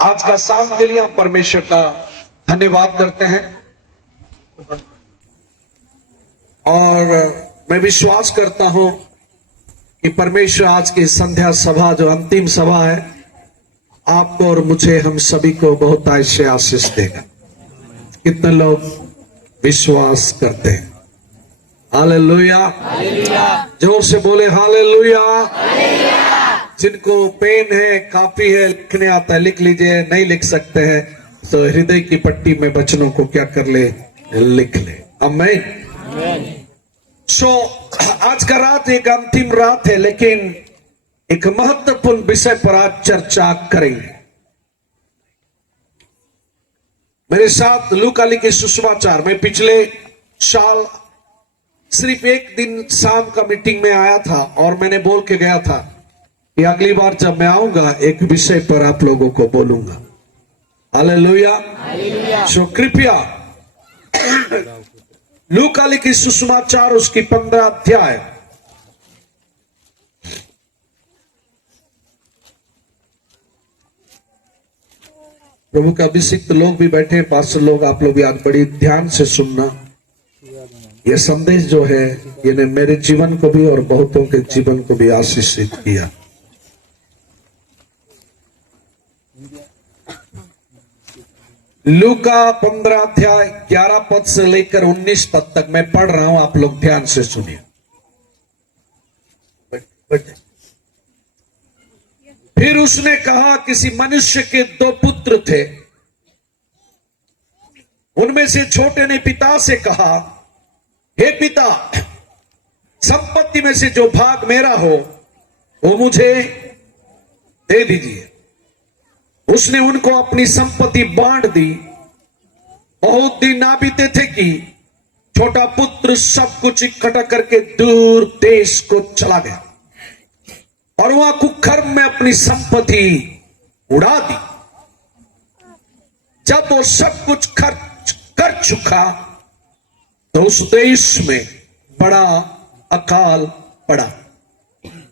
आज का शाम के लिए हम परमेश्वर का धन्यवाद करते हैं और मैं विश्वास करता हूं कि परमेश्वर आज की संध्या सभा जो अंतिम सभा है आपको और मुझे हम सभी को बहुत ऐसे आशीष देगा। कितने लोग विश्वास करते हैं? हालेलुया, जोर से बोले हालेलुया। जिनको पेन है, कापी है, लिखने आता है लिख लीजिए, नहीं लिख सकते हैं तो हृदय की पट्टी में वचनों को क्या कर ले, लिख ले। आमीन। आज का रात एक अंतिम रात है, लेकिन एक महत्वपूर्ण विषय पर आज चर्चा करेंगे। मेरे साथ लूका लिखे सुसमाचार में पिछले साल सिर्फ एक दिन शाम का मीटिंग में आया था और मैंने बोल के गया था कि अगली बार जब मैं आऊंगा एक विषय पर आप लोगों को बोलूंगा। हालेलुया। सो कृपया लूका लिखी सुसमाचार उसकी 15 अध्याय प्रभु का अभिषिक्त लोग भी बैठे, पास्टर लोग, आप लोग भी आज बड़ी ध्यान से सुनना। यह संदेश जो है ये मेरे जीवन को भी और बहुतों के जीवन को भी आशीषित किया। लूका 15 अध्याय 11 पद से लेकर 19 पद तक मैं पढ़ रहा हूं, आप लोग ध्यान से सुनिए। फिर उसने कहा, किसी मनुष्य के 2 पुत्र थे। उनमें से छोटे ने पिता से कहा, हे पिता, संपत्ति में से जो भाग मेरा हो वो मुझे दे दीजिए। उसने उनको अपनी संपत्ति बांट दी। बहुत दिन ना बीते थे कि छोटा पुत्र सब कुछ इकट्ठा करके दूर देश को चला गया और वहां कुकर्म में अपनी संपत्ति उड़ा दी। जब वो सब कुछ खर्च कर चुका तो उस देश में बड़ा अकाल पड़ा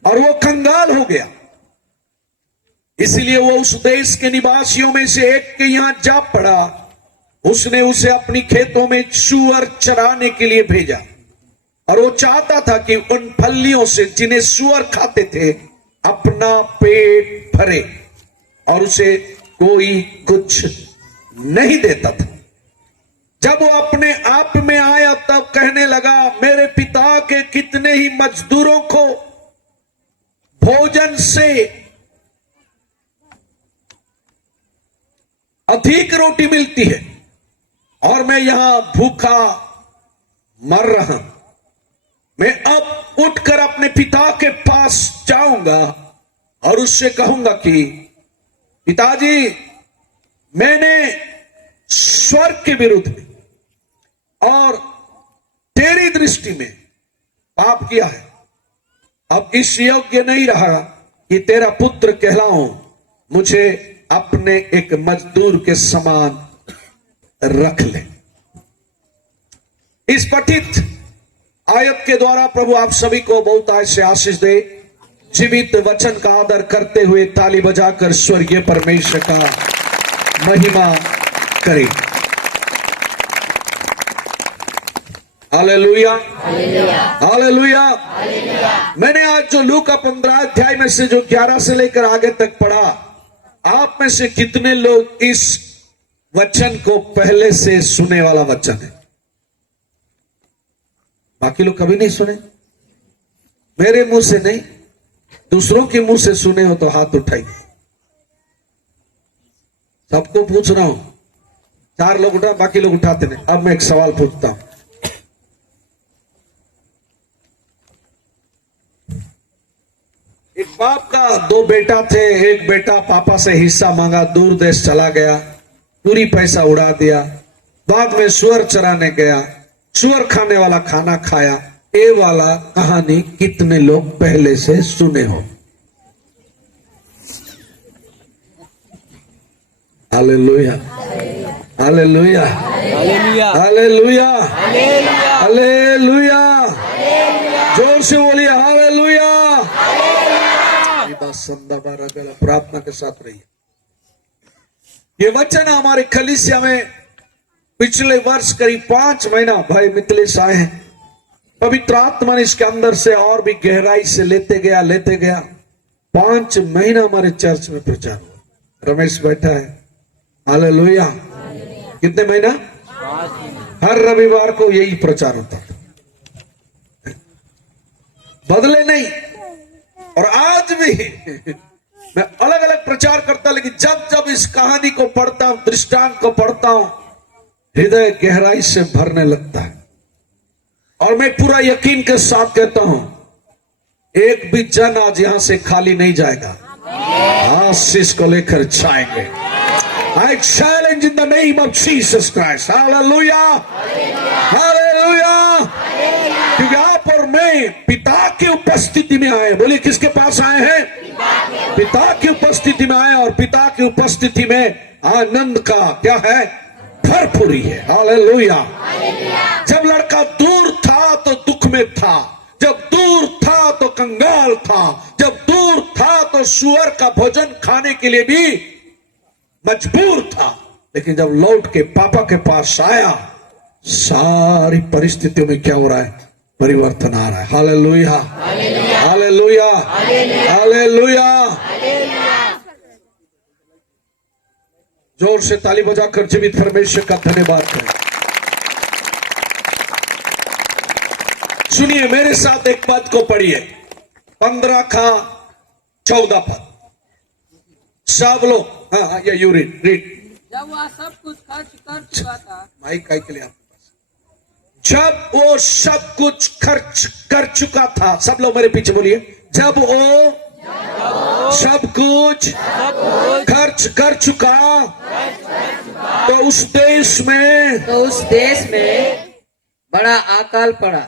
और वो कंगाल हो गया। इसलिए वो उस देश के निवासियों में से एक के यहां जा पड़ा। उसने उसे अपनी खेतों में सूअर चराने के लिए भेजा और वो चाहता था कि उन फलियों से जिन्हें सूअर खाते थे अपना पेट भरे, और उसे कोई कुछ नहीं देता था। जब वो अपने आप में आया तब कहने लगा, मेरे पिता के कितने ही मजदूरों को भोजन से अधिक रोटी मिलती है और मैं यहां भूखा मर रहा हूं। मैं अब उठकर अपने पिता के पास जाऊंगा और उससे कहूंगा कि पिताजी, मैंने स्वर्ग के विरुद्ध में और तेरी दृष्टि में पाप किया है। अब इस योग्य नहीं रहा कि तेरा पुत्र कहलाऊं। मुझे अपने एक मजदूर के समान रख ले। इस पठित आयत के द्वारा प्रभु आप सभी को बहुत ऐसे आशीष दे। जीवित वचन का आदर करते हुए ताली बजाकर स्वर्गीय परमेश्वर का महिमा करें। Hallelujah, hallelujah. मैंने आज जो लूका 15 अध्याय में से जो 11 से लेकर आगे तक पढ़ा, आप में से कितने लोग इस वचन को पहले से सुने वाला वचन है? बाकी लोग कभी नहीं सुने? मेरे मुंह से नहीं, दूसरों के मुंह से सुने हो तो हाथ उठाइए। सबको पूछ रहा हूं, 4 लोग उठा, बाकी लोग उठाते नहीं। अब मैं एक सवाल पूछता हूं। एक बाप का 2 बेटा थे। एक बेटा पापा से हिस्सा मांगा, दूर देश चला गया, पूरी पैसा उड़ा दिया। बाद में सुअर चराने गया, सुअर खाने वाला खाना खाया। ये वाला कहानी कितने लोग पहले से सुने हो? Hallelujah, hallelujah, hallelujah, hallelujah. जोर से बोलिए हालेलुया। प्रार्थना के साथ रहिए। ये वचन हमारे कलीसिया में पिछले वर्ष करीब 5 महीना भाई मिथिलेश आए हैं। पवित्र आत्मा ने इसके अंदर से और भी गहराई से लेते गया 5 महीना हमारे चर्च में प्रचार हुआ। रमेश बैठा है, हालेलुया। कितने महीना? हर रविवार को यही प्रचार होता था, बदले नहीं। और आज भी मैं अलग अलग प्रचार करता, लेकिन जब जब इस कहानी को पढ़ता हूं, दृष्टांत को पढ़ता हूं, हृदय गहराई से भरने लगता है। और मैं पूरा यकीन के साथ कहता हूं, एक भी जन आज यहां से खाली नहीं जाएगा, आशीष को लेकर जाएंगे। I challenge in the name of Jesus Christ. Hallelujah. Hallelujah. क्योंकि आप और मैं पिता की उपस्थिति में आए। बोलिए किसके पास आए हैं? पिता की उपस्थिति में आए, और पिता की उपस्थिति में आनंद का क्या है? भरपूरी है। हालेलुया। जब लड़का दूर था तो दुख में था, जब दूर था तो कंगाल था, जब दूर था तो सुअर का भोजन खाने के लिए भी मजबूर था, लेकिन जब लौट के पापा के पास आया, सारी परिस्थितियों में क्या हो रहा है? परिवर्तन आ रहा है। Hallelujah, hallelujah, hallelujah. जोर से ताली बजाकर जीवित परमेश्वर का धन्यवाद करें। सुनिए मेरे साथ एक पद को पढ़िए, 15 का 14 पद। सब लोग, हाँ ये यू रीड। जब वह सब कुछ खर्च कर चुका था, माइक काय के लिए आपके पास। जब वो सब कुछ खर्च कर चुका था, सब लोग मेरे पीछे बोलिए, जब वो सब कुछ खर्च कर चुका तो उस देश में बड़ा अकाल पड़ा।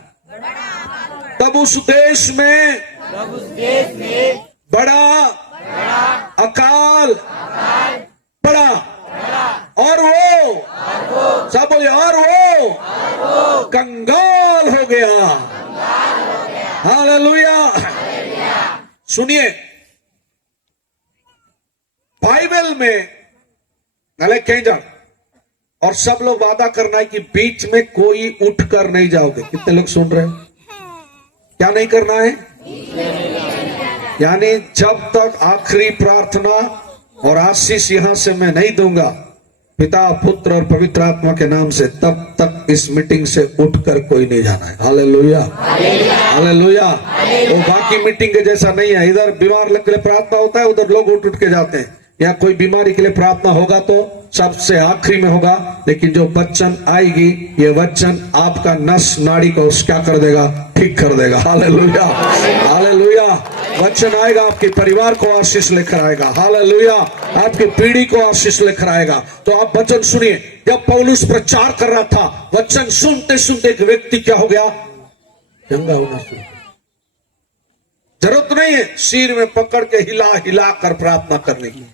तब उस देश में बड़ा अकाल पड़ा, और वो सब बोले, और वो कंगाल हो गया। हालेलुया। सुनिए, बाइबल में नले कहीं जाओ, और सब लोग वादा करना है कि बीच में कोई उठकर नहीं जाओगे। कितने लोग सुन रहे हैं? क्या नहीं करना है? यानी जब तक आखिरी प्रार्थना और आशीष यहां से मैं नहीं दूंगा पिता, पुत्र और पवित्र आत्मा के नाम से, तब तक इस मीटिंग से उठकर कोई नहीं जाना है। Hallelujah, hallelujah. वो बाकी मीटिंग के जैसा नहीं है, इधर बीमार लोग के लिए प्रार्थना होता है, उधर लोग उठ के जाते हैं। या कोई बीमारी के लिए प्रार्थना होगा तो सबसे आखिरी में होगा, लेकिन जो वचन आएगी, ये वचन आपका नस नाड़ी को क्या कर देगा? ठीक कर देगा। Hallelujah, hallelujah. वचन आएगा, आपके परिवार को आशीष लेकर आएगा। हालेलुया। आपकी पीढ़ी को आशीष लेकर आएगा। तो आप वचन सुनिए। जब पौलुस प्रचार कर रहा था, वचन सुनते सुनते एक व्यक्ति क्या हो गया? चंगा होना शुरू। जरूरत नहीं है सिर में पकड़ के हिला हिला कर प्रार्थना करने की।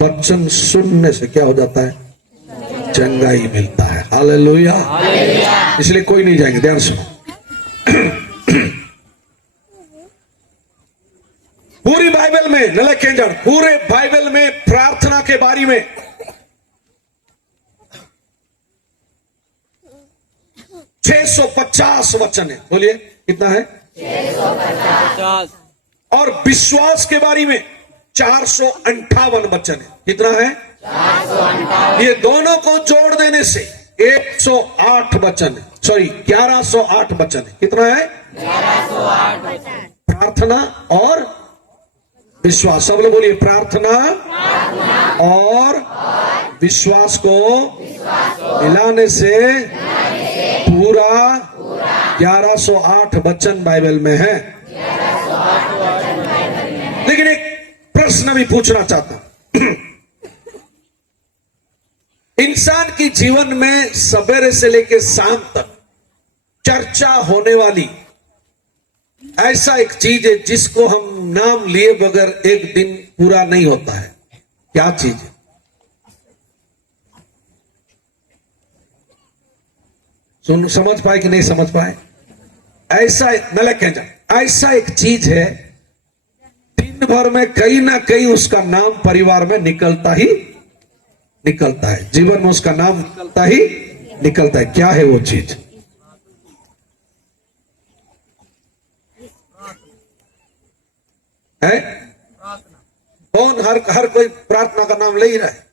वचन सुनने से क्या हो जाता है? चंगाई मिलता है। हालेलुया। इसलिए कोई नहीं जाएंगे। ध्यान सुनो। पूरी बाइबल में नले केंजर, पूरे बाइबल में प्रार्थना के बारे में 650 वचन है। बोलिए कितना है? 650। और विश्वास के बारे में 458 वचन है। कितना है? 458। ये दोनों को जोड़ देने से 108 वचन है। सॉरी 1108 वचन है। कितना है? 1108 वचन। प्रार्थना और विश्वास। सब लोग बोलिए, प्रार्थना और विश्वास को मिलाने से पूरा 1108 वचन बाइबल में है। लेकिन एक प्रश्न भी पूछना चाहता हूं। इंसान की जीवन में सवेरे से लेकर शाम तक चर्चा होने वाली ऐसा एक चीज है जिसको हम नाम लिए बगैर एक दिन पूरा नहीं होता है। क्या चीज है? सुन, समझ पाए कि नहीं समझ पाए? ऐसा नलक कह जा, ऐसा एक चीज है दिन दिन भर में कहीं ना कहीं उसका नाम परिवार में निकलता ही निकलता है, जीवन में उसका नाम निकलता ही निकलता है। क्या है वो चीज? है कौन? हर कोई प्रार्थना का नाम ले ही रहा है।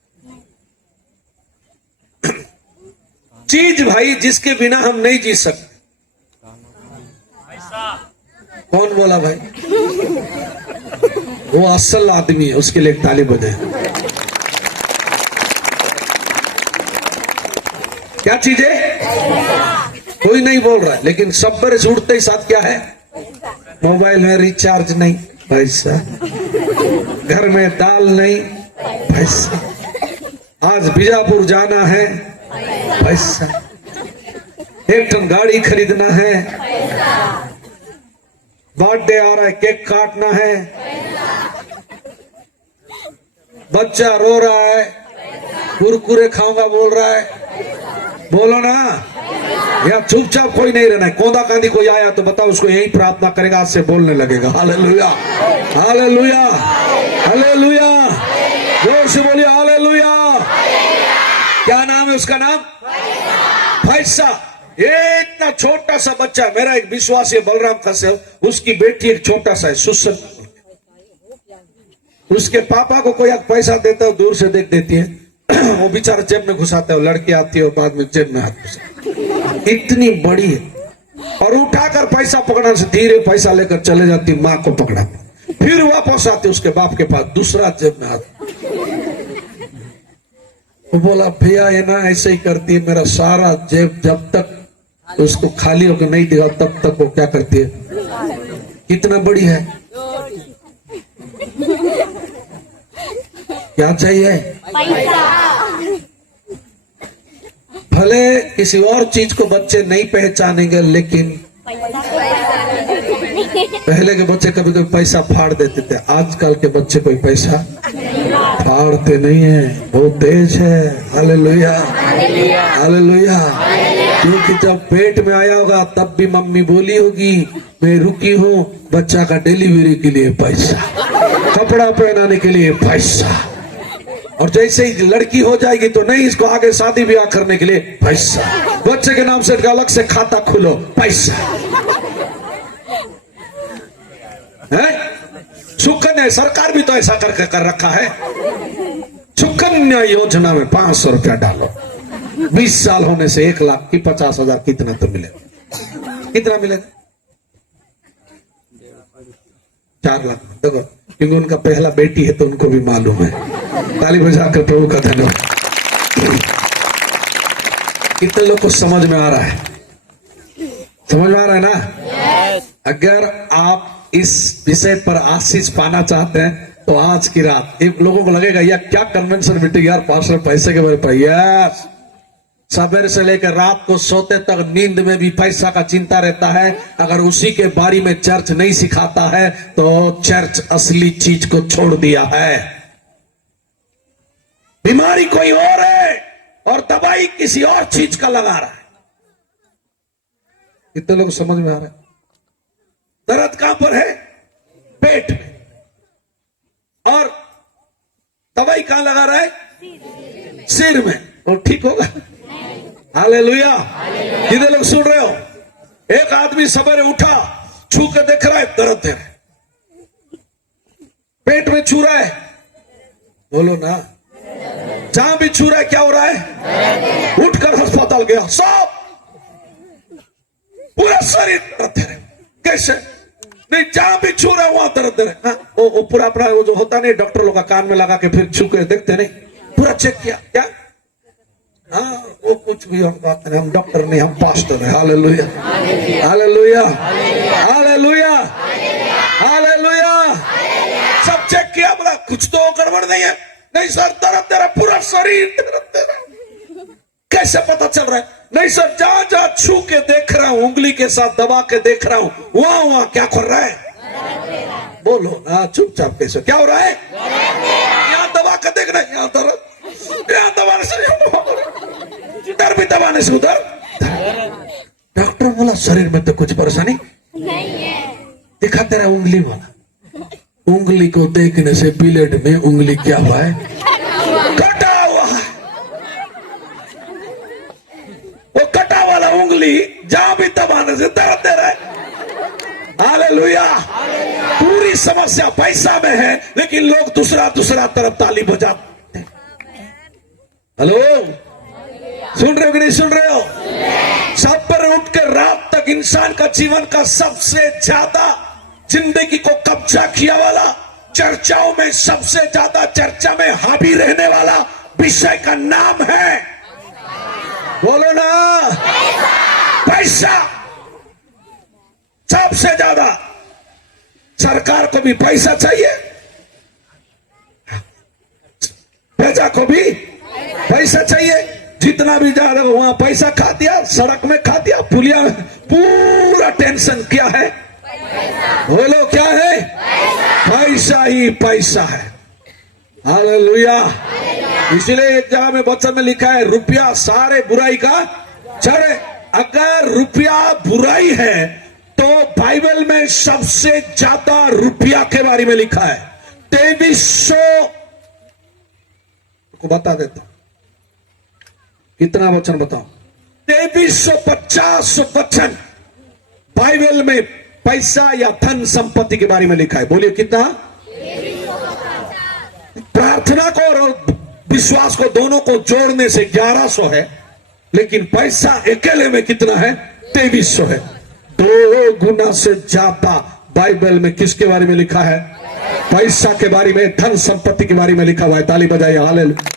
चीज भाई जिसके बिना हम नहीं जी सकते। कौन बोला भाई? वो असल आदमी है, उसके लिए एक ताली बजाए। क्या चीज है? कोई नहीं बोल रहा है, लेकिन सब्र से उठते ही साथ क्या है? मोबाइल में रिचार्ज नहीं, पैसा। घर में दाल नहीं, पैसा। आज बीजापुर जाना है, पैसा। एक टन गाड़ी खरीदना है, बर्थडे आ रहा है, केक काटना है, बच्चा रो रहा है, कुरकुरे खाऊंगा बोल रहा है, बोलो ना। या चुपचाप कोई नहीं रहना है। कोंदा कांदी कोई आया तो बताओ उसको यही प्रार्थना करेगा, आज से बोलने लगेगा हालेलुया, हालेलुया, हालेलुया। जोर से बोलिए हालेलुया। क्या नाम है उसका? नाम फैसा। ये इतना छोटा सा बच्चा है। मेरा एक विश्वास है बलराम कश्यप, उसकी बेटी एक छोटा सा है सुसन। उसके पापा को कोई पैसा देता है, दूर से देख देती है, वो बेचारा जेब में घुसाता है, लड़की आती है और बाद में जेब में हाथ घुसाता। इतनी बड़ी है, और उठाकर पैसा पकड़ने से धीरे पैसा लेकर चले जाती, माँ को पकड़ा, फिर वापस आती उसके बाप के पास, दूसरा जेब में हाथ। वो बोला भैया ये ना ऐसे ही करती है, मेरा सारा जेब जब तक उसको खाली होकर नहीं दिखा तब तक वो क्या करती है। कितना बड़ी है? क्या चाहिए? भले किसी और चीज को बच्चे नहीं पहचानेंगे, लेकिन पहले के बच्चे कभी कभी पैसा फाड़ देते थे, आजकल के बच्चे कोई पैसा फाड़ते नहीं है, बहुत तेज है। Hallelujah, hallelujah. क्योंकि जब पेट में आया होगा तब भी मम्मी बोली होगी मैं रुकी हूँ बच्चा का डिलीवरी के लिए पैसा, कपड़ा पहनाने के लिए पैसा, और जैसे ही लड़की हो जाएगी तो नहीं, इसको आगे शादी ब्याह करने के लिए पैसा, बच्चे के नाम से अलग से खाता खुलो, पैसा है। सुकन्या सरकार भी तो ऐसा करके कर रखा है। सुकन्या योजना में 500 रुपया डालो, 20 साल होने से 1 लाख की 50,000 कितना तो मिलेगा? कितना मिलेगा? 4 लाख। देखो, क्योंकि उनका पहला बेटी है तो उनको भी मालूम है। ताली बजाकर प्रभु का धन्यवाद। कितने लोग को समझ में आ रहा है? समझ में आ रहा है ना? अगर आप इस विषय पर आशीष पाना चाहते हैं तो आज की रात एक लोगों को लगेगा यार क्या कन्वेंशन मीटिंग यार, पास्टर पैसे के बारे पर। यस, सवेरे से लेकर रात को सोते तक नींद में भी पैसा का चिंता रहता है। अगर उसी के बारे में चर्च नहीं सिखाता है तो चर्च असली चीज को छोड़ दिया है। बीमारी कोई और है और दवाई किसी और चीज का लगा रहा है। कितने लोग समझ में आ रहा है? दर्द कहां पर है? पेट में। और दवाई कहां लगा रहा है? सिर में। और ठीक होगा? हालेलुया। कितने लोग सुन रहे हो? एक आदमी सवेरे उठा, छू के देख रहा है, दर्द है, पेट में छू रहा है, बोलो ना। जहां भी छू रहा है क्या हो रहा है? उठकर अस्पताल गया, सब पूरा शरीर दर्द है। कैसे? नहीं, जहां भी छू रहा है वहां दर्द है। हाँ, वो पूरा अपना वो जो होता नहीं, डॉक्टर लोग का कान में लगा के फिर छू के देखते नहीं, पूरा चेक किया क्या? हाँ, वो कुछ भी हम बात नहीं, हम डॉक्टर नहीं, हम पास्टर है। Hallelujah, hallelujah, hallelujah, hallelujah. सब चेक किया, बोला कुछ तो गड़बड़ नहीं है। नहीं सर, दर्द दे रहा, पूरा शरीर दर्द दे रहा। कैसे पता चल रहा है? नहीं सर, जहां जहां छू के देख रहा हूं, उंगली के साथ दबा के देख रहा हूं, वहां वहां क्या कर रहा है? बोलो ना, चुपचाप कैसे? क्या हो रहा है? यहां दबा के देख रहे हैं, यहां दर्द, यहां दबाने से इधर भी दबाने से उधर। डॉक्टर बोला शरीर में तो कुछ परेशानी नहीं है। दिखा तेरा उंगली वाला, उंगली को देखने से बिलेट में उंगली क्या हुआ है? कटा हुआ है। वो कटा वाला उंगली जहां भी दबाने से दर्द दे रहा है। हालेलुया। पूरी समस्या पैसा में है, लेकिन लोग दूसरा तरफ ताली बजाते। हेलो, सुन रहे हो कि नहीं सुन रहे हो? सब पर उठ कर रात तक इंसान का जीवन का सबसे ज्यादा जिंदगी को कब्जा किया वाला, चर्चाओं में सबसे ज्यादा चर्चा में हावी रहने वाला विषय का नाम है, बोलो ना, पैसा। सबसे ज्यादा सरकार को भी पैसा चाहिए, प्रजा को भी पैसा चाहिए। जितना भी जा रहे हो वहां पैसा खा दिया, सड़क में खा दिया, पुलिया में, पूरा टेंशन क्या है? बोलो क्या है? पैसा ही पैसा है। हालेलुया। इसलिए एक जगह में वचन में लिखा है, रुपया सारे बुराई का जड़ है। अगर रुपया बुराई है तो बाइबल में सबसे ज्यादा रुपया के बारे में लिखा है। 2300 को बता देता, कितना वचन बताओ? 2350 वचन बाइबल में पैसा या धन संपत्ति के बारे में लिखा है। बोलिए कितना? प्रार्थना को और विश्वास को दोनों को जोड़ने से 1100 है, लेकिन पैसा अकेले में कितना है? 2300 है। 2 गुना से ज्यादा बाइबल में किसके बारे में लिखा है? पैसा के बारे में, धन संपत्ति के बारे में लिखा हुआ है। ताली बजाइए, हालेलुया।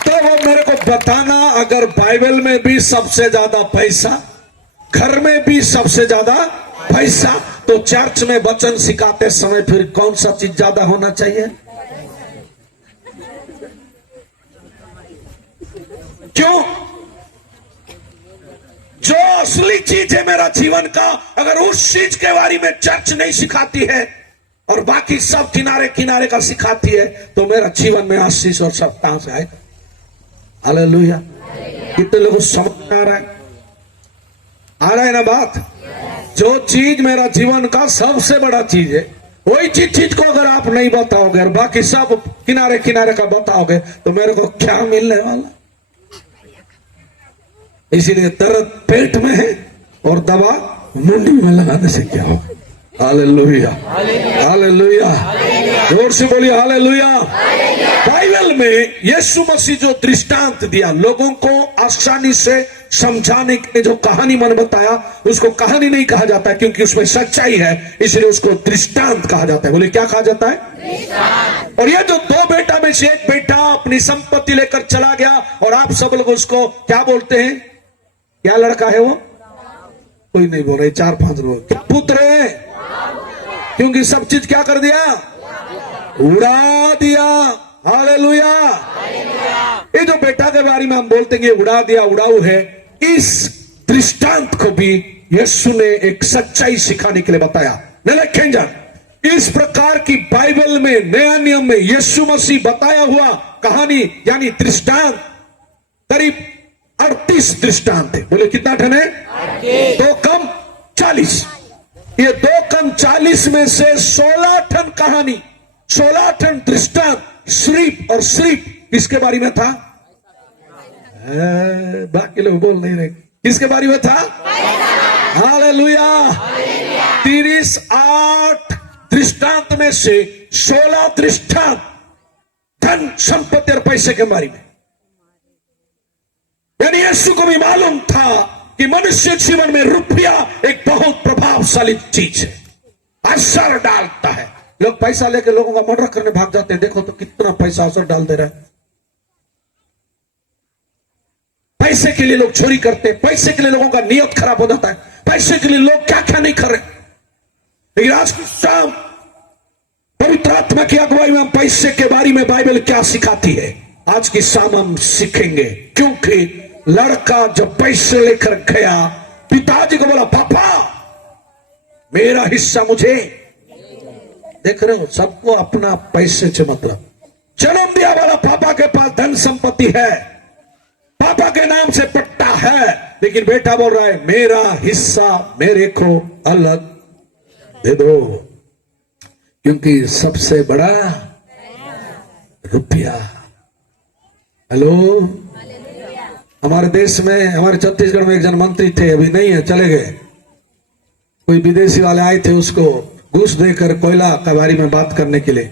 तो वो मेरे को बताना, अगर बाइबल में भी सबसे ज्यादा पैसा, घर में भी सबसे ज्यादा पैसा, तो चर्च में वचन सिखाते समय फिर कौन सा चीज ज्यादा होना चाहिए? क्यों? जो असली चीज है मेरा जीवन का, अगर उस चीज के बारे में चर्च नहीं सिखाती है और बाकी सब किनारे किनारे का सिखाती है, तो मेरा जीवन में आशीष और सब कहां से आए? हालेलुया। कितने लोगों समझ आ रहा है? आ रहा है ना बात? जो चीज मेरा जीवन का सबसे बड़ा चीज है, वही चीज को अगर आप नहीं बताओगे और बाकी सब किनारे किनारे का बताओगे, तो मेरे को क्या मिलने वाला? इसीलिए दर्द पेट में है और दवा मुंडी में लगाने से क्या होगा? Hallelujah, hallelujah. जोर से बोलिए हालेलुया। बाइबल में यीशु मसीह जो दृष्टांत दिया, लोगों को आसानी से समझाने के लिए जो कहानी मन बताया, उसको कहानी नहीं कहा जाता है, क्योंकि उसमें सच्चाई है, इसलिए उसको दृष्टांत कहा जाता है। बोले क्या कहा जाता है? और ये जो 2 बेटा में से एक बेटा अपनी संपत्ति लेकर चला गया, और आप सब लोग उसको क्या बोलते हैं? क्या लड़का है वो? कोई नहीं बोल रहे, 4-5 लोग। क्या पुत्र है? क्योंकि सब चीज क्या कर दिया? उड़ा दिया। हालेलुया। ये जो बेटा के बारे में हम बोलते हैं उड़ा दिया, उड़ाऊ है, इस दृष्टांत को भी यीशु ने एक सच्चाई सिखाने के लिए बताया। इस प्रकार की बाइबल में, नया नियम में यीशु मसीह बताया हुआ कहानी यानी दृष्टांत करीब 38 दृष्टांत है। बोले कितना ठन है? 2 कम 40। ये 2 कम 40 में से 16 ठन कहानी, 16 ठन दृष्टांत सिर्फ और सिर्फ किसके बारे में था? बाकी लोग बोल नहीं रहे, किसके बारे में था? हालेलुया। 38 दृष्टांत में से 16 दृष्टांत धन संपत्ति और पैसे के बारे में। यानी यीशु को भी मालूम था कि मनुष्य जीवन में रुपया एक बहुत प्रभावशाली चीज है, असर डालता है। लोग पैसा लेकर लोगों का मर्डर करने भाग जाते हैं। देखो तो कितना पैसा असर डाल दे रहा है। पैसे के लिए लोग चोरी करते हैं, पैसे के लिए लोगों का नियत खराब हो जाता है, पैसे के लिए लोग क्या क्या नहीं कर रहे। लेकिन आज की शाम पवित्र आत्मा की अगुवाई में हम पैसे के बारे में बाइबल क्या सिखाती है, आज की शाम हम सीखेंगे। क्योंकि लड़का जब पैसे लेकर गया, पिताजी को बोला, पापा मेरा हिस्सा मुझे। देख रहे हो, सबको अपना पैसे से मतलब। जन्म दिया वाला पापा के पास धन संपत्ति है, पापा के नाम से पट्टा है, लेकिन बेटा बोल रहा है मेरा हिस्सा मेरे को अलग दे दो। क्योंकि सबसे बड़ा रुपया। हेलो, हमारे देश में, हमारे छत्तीसगढ़ में एक जन मंत्री थे, अभी नहीं है, चले गए। कोई विदेशी वाले आए थे, उसको घूस देकर कोयला के बारे में बात करने के लिए,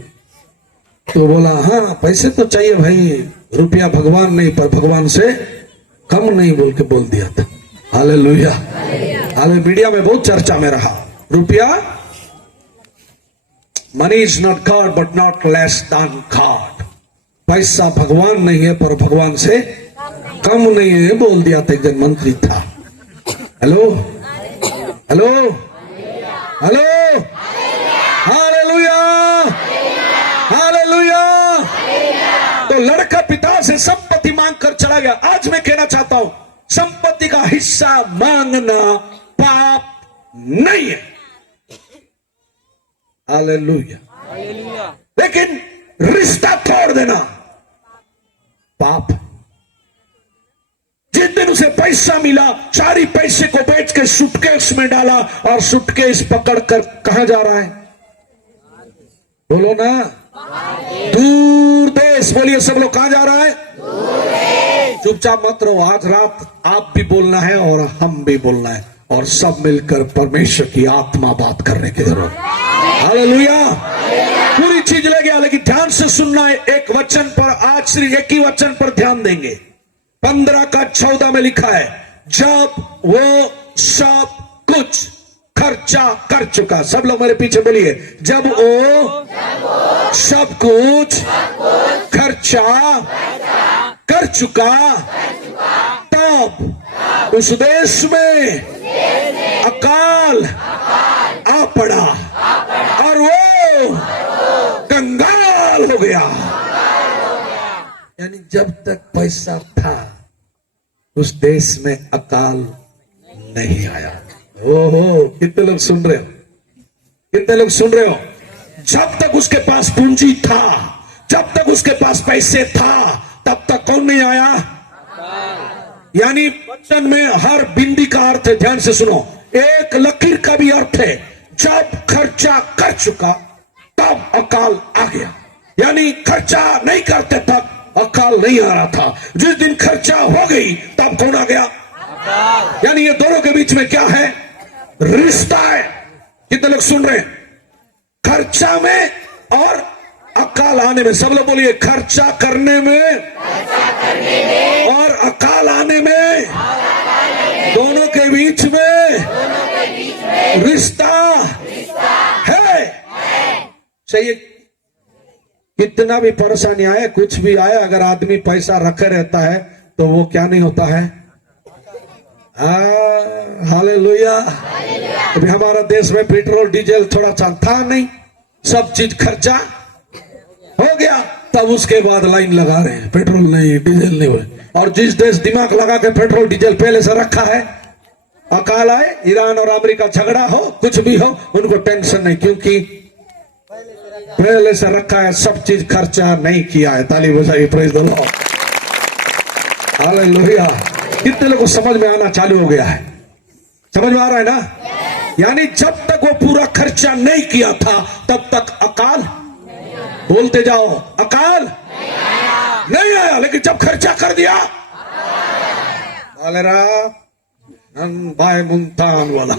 तो बोला हाँ पैसे तो चाहिए भाई, रुपया भगवान नहीं पर भगवान से कम नहीं, बोल के बोल दिया था। हालेलुया। हाले मीडिया में बहुत चर्चा में रहा रुपया। Money is not God but not less than God. पैसा भगवान नहीं है पर भगवान से कम नहीं है, बोल दिया था एक जन मंत्री था। Hello hello hello, hallelujah hallelujah. तो लड़का पिता से संपत्ति मांग कर चला गया। आज मैं कहना चाहता हूं, संपत्ति का हिस्सा मांगना पाप नहीं है। हालेलुया। लेकिन रिश्ता तोड़ देना पाप। जिस दिन उसे पैसा मिला, सारी पैसे को बेच के सूटकेस में डाला और सूटकेस पकड़ कर कहां जा रहा है? बोलो ना, दूर देश। बोलिए सब लोग, कहां जा रहा है? चुपचाप मत रहो। आज रात आप भी बोलना है और हम भी बोलना है, और सब मिलकर परमेश्वर की आत्मा बात करने की जरूरत। हालेलुया। पूरी चीज ले गया, लेकिन ध्यान से सुनना है। एक वचन पर, आज सिर्फ एक ही वचन पर ध्यान देंगे। 15:14 में लिखा है, जब वो सब कुछ खर्चा कर चुका। सब लोग मेरे पीछे बोलिए, जब वो सब कुछ खर्चा कर चुका, तब उस देश में अकाल आ पड़ा और वो कंगाल हो गया। यानी जब तक पैसा था उस देश में अकाल नहीं आया। ओहो, कितने लोग सुन रहे हो? कितने लोग सुन रहे हो? जब तक उसके पास पूंजी था, जब तक उसके पास पैसे था, तब तक कौन नहीं आया? यानी वचन में हर बिंदी का अर्थ है। ध्यान से सुनो, एक लकीर का भी अर्थ है। जब खर्चा कर चुका तब अकाल आ गया। यानी खर्चा नहीं करते तब अकाल नहीं आ रहा था। जिस दिन खर्चा हो गई तब कौन आ गया? यानी ये दोनों के बीच में क्या है? रिश्ता है। कितने लोग सुन रहे हैं? खर्चा में और अकाल आने में। सब लोग बोलिए, खर्चा करने में और अकाल आने में, दोनों के बीच में रिश्ता है। सही। कितना भी परेशानी आए, कुछ भी आए, अगर आदमी पैसा रखे रहता है तो वो क्या नहीं होता है? हालेलुया। अभी हमारा देश में पेट्रोल डीजल थोड़ा था नहीं, सब चीज खर्चा हो गया, तब उसके बाद लाइन लगा रहे हैं, पेट्रोल नहीं डीजल नहीं हो। और जिस देश दिमाग लगा के पेट्रोल डीजल पहले से रखा है, अकाल आए, ईरान और अमेरिका झगड़ा हो, कुछ भी हो, उनको टेंशन नहीं, क्योंकि पहले से रखा है, सब चीज खर्चा नहीं किया है। ताली बजाइए, प्रेज द लॉर्ड, हालेलुया। कितने लोगों को समझ में आना चालू हो गया है? समझ में आ रहा है ना? यानी जब तक वो पूरा खर्चा नहीं किया था तब तक अकाल, बोलते जाओ, अकाल नहीं आया। लेकिन जब खर्चा कर दिया, बाय मुल्तान वाला,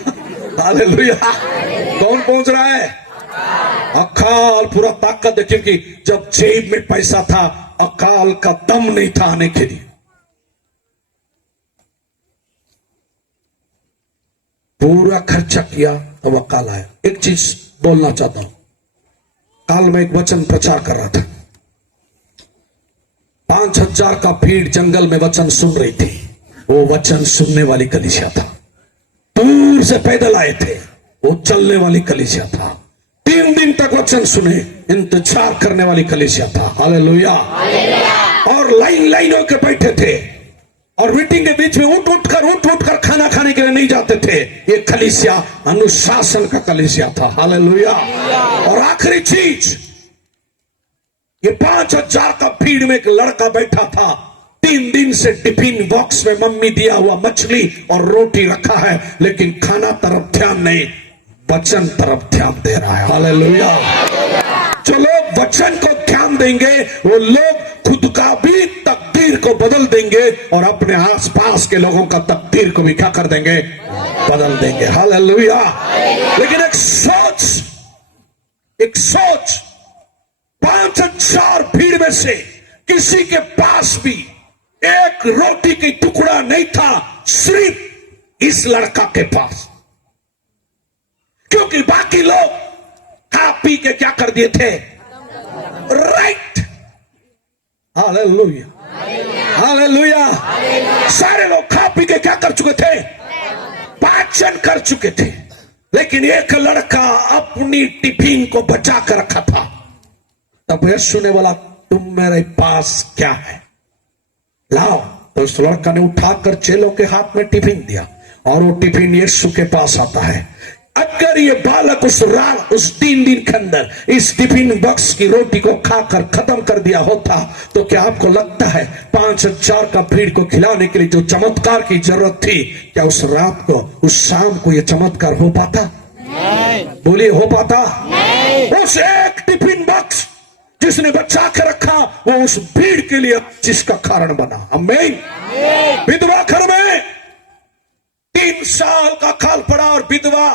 हालेलुया। कौन पहुंच रहा है? अकाल पूरा ताकत देखिए कि जब जेब में पैसा था, अकाल का दम नहीं था आने के लिए। पूरा खर्चा किया तब अकाल आया। एक चीज बोलना चाहता हूं, काल में एक वचन प्रचार कर रहा था, 5000 का भीड़ जंगल में वचन सुन रही थी। वो वचन सुनने वाली कलीसिया था। दूर से पैदल आए थे, वो चलने वाली कलीसिया था। 3 दिन तक वचन सुने, इंतजार करने वाली कलीसिया था। हालेलुया। और लाइन होकर बैठे थे, और मीटिंग के बीच में उठ उठकर खाना खाने के लिए नहीं जाते थे। ये कलीसिया अनुशासन का कलीसिया था। हालेलुया। और आखिरी चीज, ये 5000 का भीड़ में एक लड़का बैठा था। 3 दिन से टिफिन बॉक्स में मम्मी दिया हुआ मछली और रोटी रखा है, लेकिन खाना तरफ ध्यान नहीं, वचन तरफ ध्यान दे रहा है। हालेलुया। वचन को ध्यान देंगे वो लोग खुद का भी तकदीर को बदल देंगे और अपने आसपास के लोगों का तकदीर को भी क्या कर देंगे, बदल देंगे। हालेलुया। लेकिन एक सोच 5,000 भीड़ में से किसी के पास भी एक रोटी की टुकड़ा नहीं था, सिर्फ इस लड़का के पास, क्योंकि बाकी लोग खा पी के क्या कर दिए थे, राइट। Hallelujah, hallelujah. सारे लोग खा पी के क्या कर चुके थे, पाचन कर चुके थे। लेकिन एक लड़का अपनी टिफिन को बचा कर रखा था। तब यीशु ने बोला, तुम मेरे पास क्या है, लाओ। तो उस लड़का ने उठाकर चेलों के हाथ में टिफिन दिया और वो टिफिन यीशु के पास आता है। अगर ये बालक उस 3 दिन के अंदर इस टिफिन बॉक्स की रोटी को खाकर खत्म कर दिया होता तो क्या आपको लगता है 5,000 का भीड़ को खिलाने के लिए जो चमत्कार की जरूरत थी, क्या उस रात को, उस शाम को ये चमत्कार हो पाता? बोलिए, हो पाता? उस एक टिफिन बॉक्स जिसने बचा के रखा वो उस भीड़ के लिए जिसका कारण बना। आमीन। विधवा घर में 3 साल का काल पड़ा और विधवा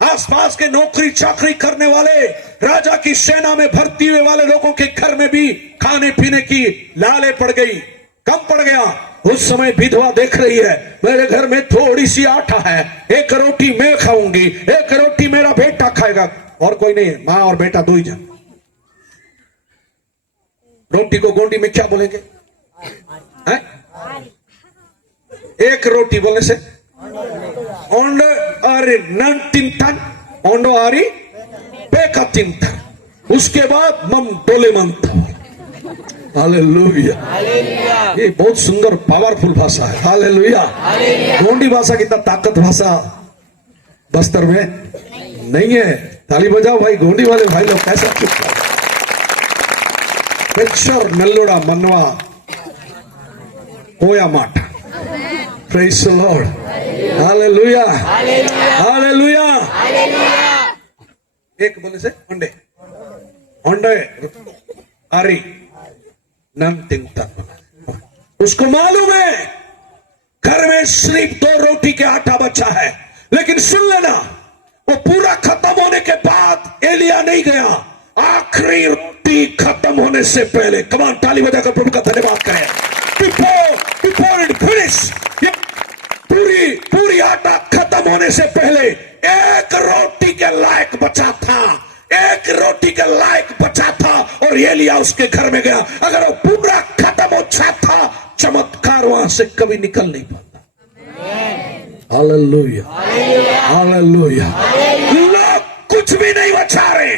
आसपास के नौकरी चाकरी करने वाले, राजा की सेना में भर्ती हुए वाले लोगों के घर में भी खाने पीने की लाले पड़ गई, कम पड़ गया। उस समय विधवा देख रही है, मेरे घर में थोड़ी सी आटा है, एक रोटी मैं खाऊंगी, एक रोटी मेरा बेटा खाएगा, और कोई नहीं है, माँ और बेटा 2 ही जन। रोटी को गोंडी में क्या बोलेंगे, है? एक रोटी बोलने से ओंडो आरी नंतिंतन, ओंडो आरी बेकतिंतन, उसके बाद मम डोले मंत। हालेलुया। ये बहुत सुंदर पावरफुल भाषा है। हालेलुया। गोंडी भाषा कितना ताकत भाषा बस्तर में नहीं है। ताली बजाओ भाई, गोंडी वाले भाई लोग कैसा चुप पेक्चर नल्लोड़ा मनवा कोया माटा। Praise the Lord. Hallelujah, hallelujah. एक बोले से ओंडे ओंडे आरी नंतिंगता। उसको मालूम है घर में सिर्फ 2 रोटी के आटा बचा है, लेकिन सुन लेना, वो पूरा खत्म होने के बाद एलिया नहीं गया, आखिरी रोटी खत्म होने से पहले, कमान ताली बजाकर प्रभु का धन्यवाद करें। बिफोर इट फिनिश, पूरी आटा खत्म होने से पहले एक रोटी के लायक बचा था, एक रोटी के लायक बचा था, और एलिया उसके घर में गया। अगर वो पूरा खत्म हो जाता, चमत्कार वहां से कभी निकल नहीं पाता। Hallelujah, hallelujah. लोग कुछ भी नहीं बचा रहे,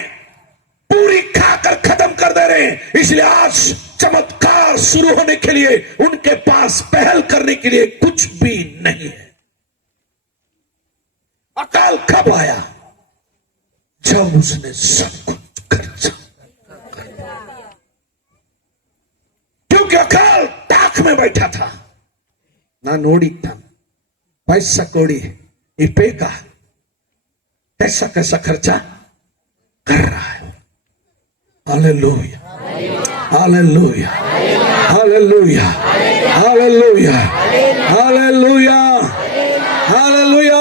पूरी खाकर खत्म कर दे रहे हैं। इसलिए आज चमत्कार शुरू होने के लिए उनके पास पहल करने के लिए कुछ भी नहीं है। अकाल कब आया? जब उसने सब कुछ खर्चा, क्योंकि अकाल ताक में बैठा था ना, नोड़ी था पैसा कौड़ी इपे का कैसा कैसा खर्चा कर रहा है। Hallelujah, hallelujah, hallelujah, hallelujah, hallelujah, hallelujah.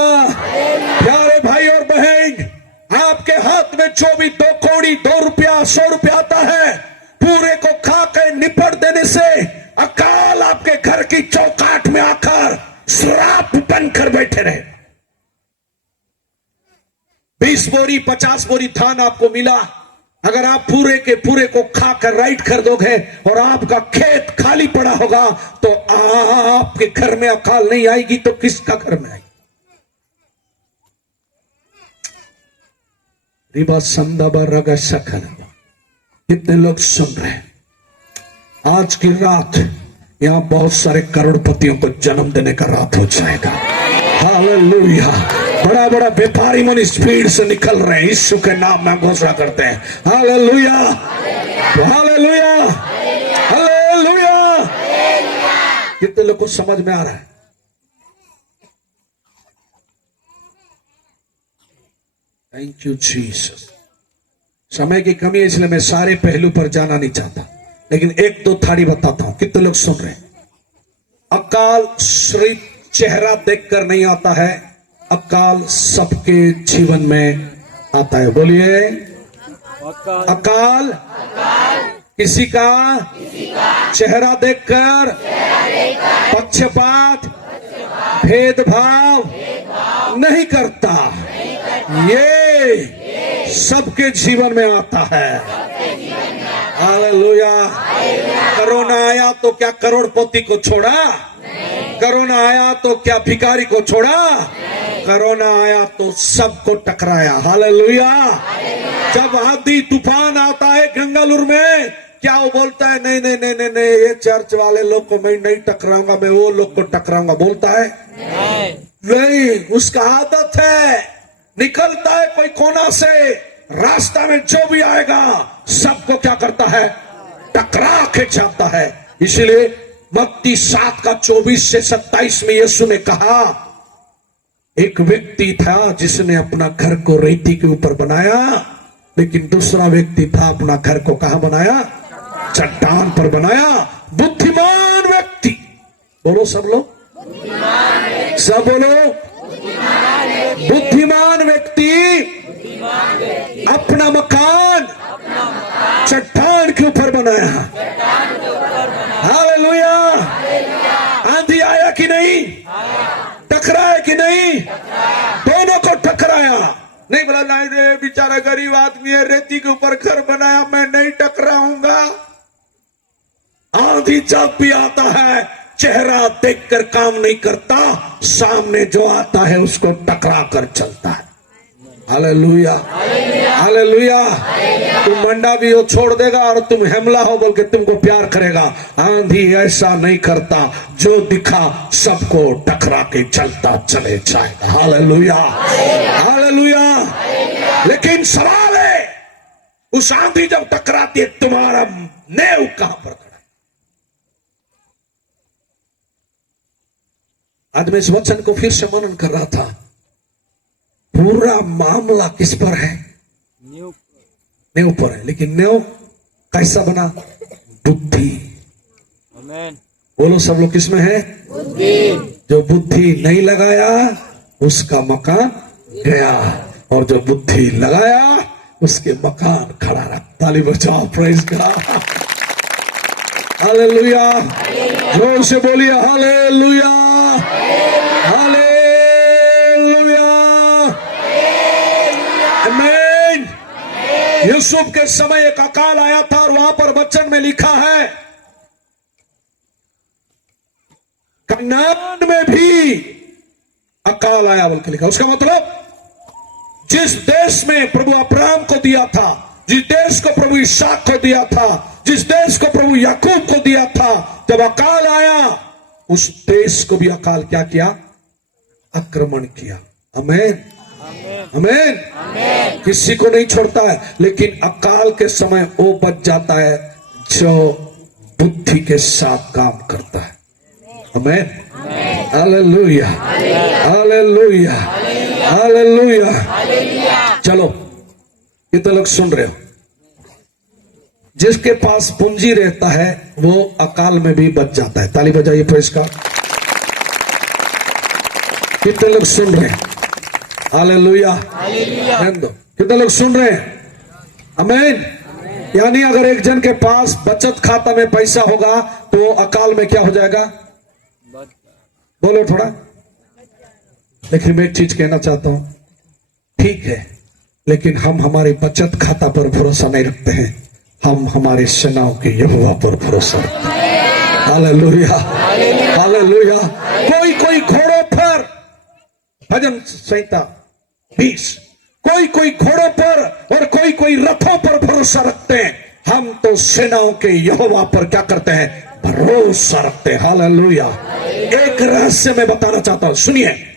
प्यारे भाई और बहन, आपके हाथ में जो भी 2 कौड़ी, 2 रुपया, 100 रुपया आता है, पूरे को खा के निपट देने से अकाल आपके घर की चौकाट में आकर श्राप बनकर बैठे रहे। 20 बोरी 50 बोरी धान आपको मिला, अगर आप पूरे के पूरे को खाकर राइट कर दोगे और आपका खेत खाली पड़ा होगा, तो आपके घर में अकाल नहीं आएगी तो किसका घर में आएगी? रिबा संदाबा रगा सकल। कितने लोग सुन रहे हैं? आज की रात यहां बहुत सारे करोड़पतियों को जन्म देने का रात हो जाएगा। हालेलुया। बड़ा बड़ा व्यापारी मन स्पीड से निकल रहे हैं, यीशु के नाम में घोषणा करते हैं। Hallelujah, hallelujah, hallelujah. कितने लोग को समझ में आ रहा है? Thank you Jesus. समय की कमी है इसलिए मैं सारे पहलू पर जाना नहीं चाहता, लेकिन एक दो थाड़ी बताता हूं। कितने लोग सुन रहे हैं? अकाल सिर्फ चेहरा देखकर नहीं आता है, अकाल सबके जीवन में आता है। बोलिए अकाल किसी का चेहरा देखकर, पक्षपात, भेदभाव नहीं करता, ये सबके जीवन में आता है। हालेलुया। कोरोना आया तो क्या करोड़पति को छोड़ा? कोरोना आया तो क्या भिखारी को छोड़ा? कोरोना आया तो सबको टकराया। हालेलुया। जब आंधी तूफान आता है गंगालूर में, क्या वो बोलता है नहीं नहीं नहीं नहीं नहीं, ये चर्च वाले लोग को मैं नहीं टकराऊंगा, मैं वो लोग को टकराऊंगा? बोलता है नहीं, उसका आदत है। निकलता है कोई कोना से, रास्ता में जो भी आएगा सबको क्या करता है? टकरा के जाता है। इसलिए मत्ती 7:24 से 27 में यीशु ने कहा, एक व्यक्ति था जिसने अपना घर को रेती के ऊपर बनाया, लेकिन दूसरा व्यक्ति था अपना घर को कहां बनाया? चट्टान पर बनाया। बुद्धिमान व्यक्ति, बोलो सब लोग, सब बोलो, बुद्धिमान व्यक्ति अपना मकान चट्टान के ऊपर बनाया। हालेलुया। आंधी आया कि नहीं? टकराया कि नहीं? दोनों को टकराया। नहीं बोला नहीं रे बेचारा गरीब आदमी है, रेती के ऊपर घर बनाया, मैं नहीं टकराऊंगा। आंधी जब भी आता है चेहरा देखकर काम नहीं करता, सामने जो आता है उसको टकरा कर चलता है। Hallelujah, hallelujah. तुम मंडा भी हो छोड़ देगा और तुम हेमला हो बोल के तुमको प्यार करेगा। आंधी ऐसा नहीं करता, जो दिखा सबको टकरा के चलता चले जाएगा। Hallelujah, hallelujah. लेकिन सवाल है, उस आंधी जब टकराती है तुम्हारा नेव कहां पर खड़ा है? आज मैं इस वचन को फिर से मनन कर रहा था। पूरा मामला किस पर है? नेव पर है। लेकिन नेव कैसा बना? बुद्धि। बोलो सब लोग, किसमें है? बुद्धि। जो बुद्धि नहीं लगाया उसका मकान गया, और जो बुद्धि लगाया उसके मकान खड़ा रहा। ताली बजाओ, प्रेज गॉड, हालेलुया। जोर से बोलिए हालेलुया, हालेलुया, आमीन। यूसुफ के समय एक अकाल आया था और वहां पर वचन में लिखा है, कनान में भी अकाल आया बोल के लिखा। उसका मतलब जिस देश में प्रभु अब्राहम को दिया था, जिस देश को प्रभु इसहाक को दिया था, जिस देश को प्रभु याकूब को दिया था, जब अकाल आया उस देश को भी अकाल क्या किया? आक्रमण किया। आमीन, आमीन। किसी को नहीं छोड़ता है, लेकिन अकाल के समय वो बच जाता है जो बुद्धि के साथ काम करता है। आमीन, हालेलुया, हालेलुया, हालेलुया। चलो, कितने लोग सुन रहे हो? जिसके पास पूंजी रहता है वो अकाल में भी बच जाता है। ताली बजाइए प्रेस का। कितने लोग सुन रहे हैं? हालेलुया, कितने लोग सुन रहे हैं? आमीन। यानी अगर एक जन के पास बचत खाता में पैसा होगा तो अकाल में क्या हो जाएगा? बोलो थोड़ा। लेकिन मैं एक चीज कहना चाहता हूं, ठीक है, लेकिन हम हमारे बचत खाता पर भरोसा नहीं रखते हैं, हम हमारे सेनाओं के यहोवा पर भरोसा रखते हैं। Hallelujah, hallelujah. कोई कोई घोड़ों पर, भजन संहिता 20, कोई कोई घोड़ों पर और कोई कोई रथों पर भरोसा रखते हैं, हम तो सेनाओं के यहोवा पर क्या करते हैं? भरोसा रखते हैं। हालेलुया। एक रहस्य मैं बताना चाहता हूं, सुनिए।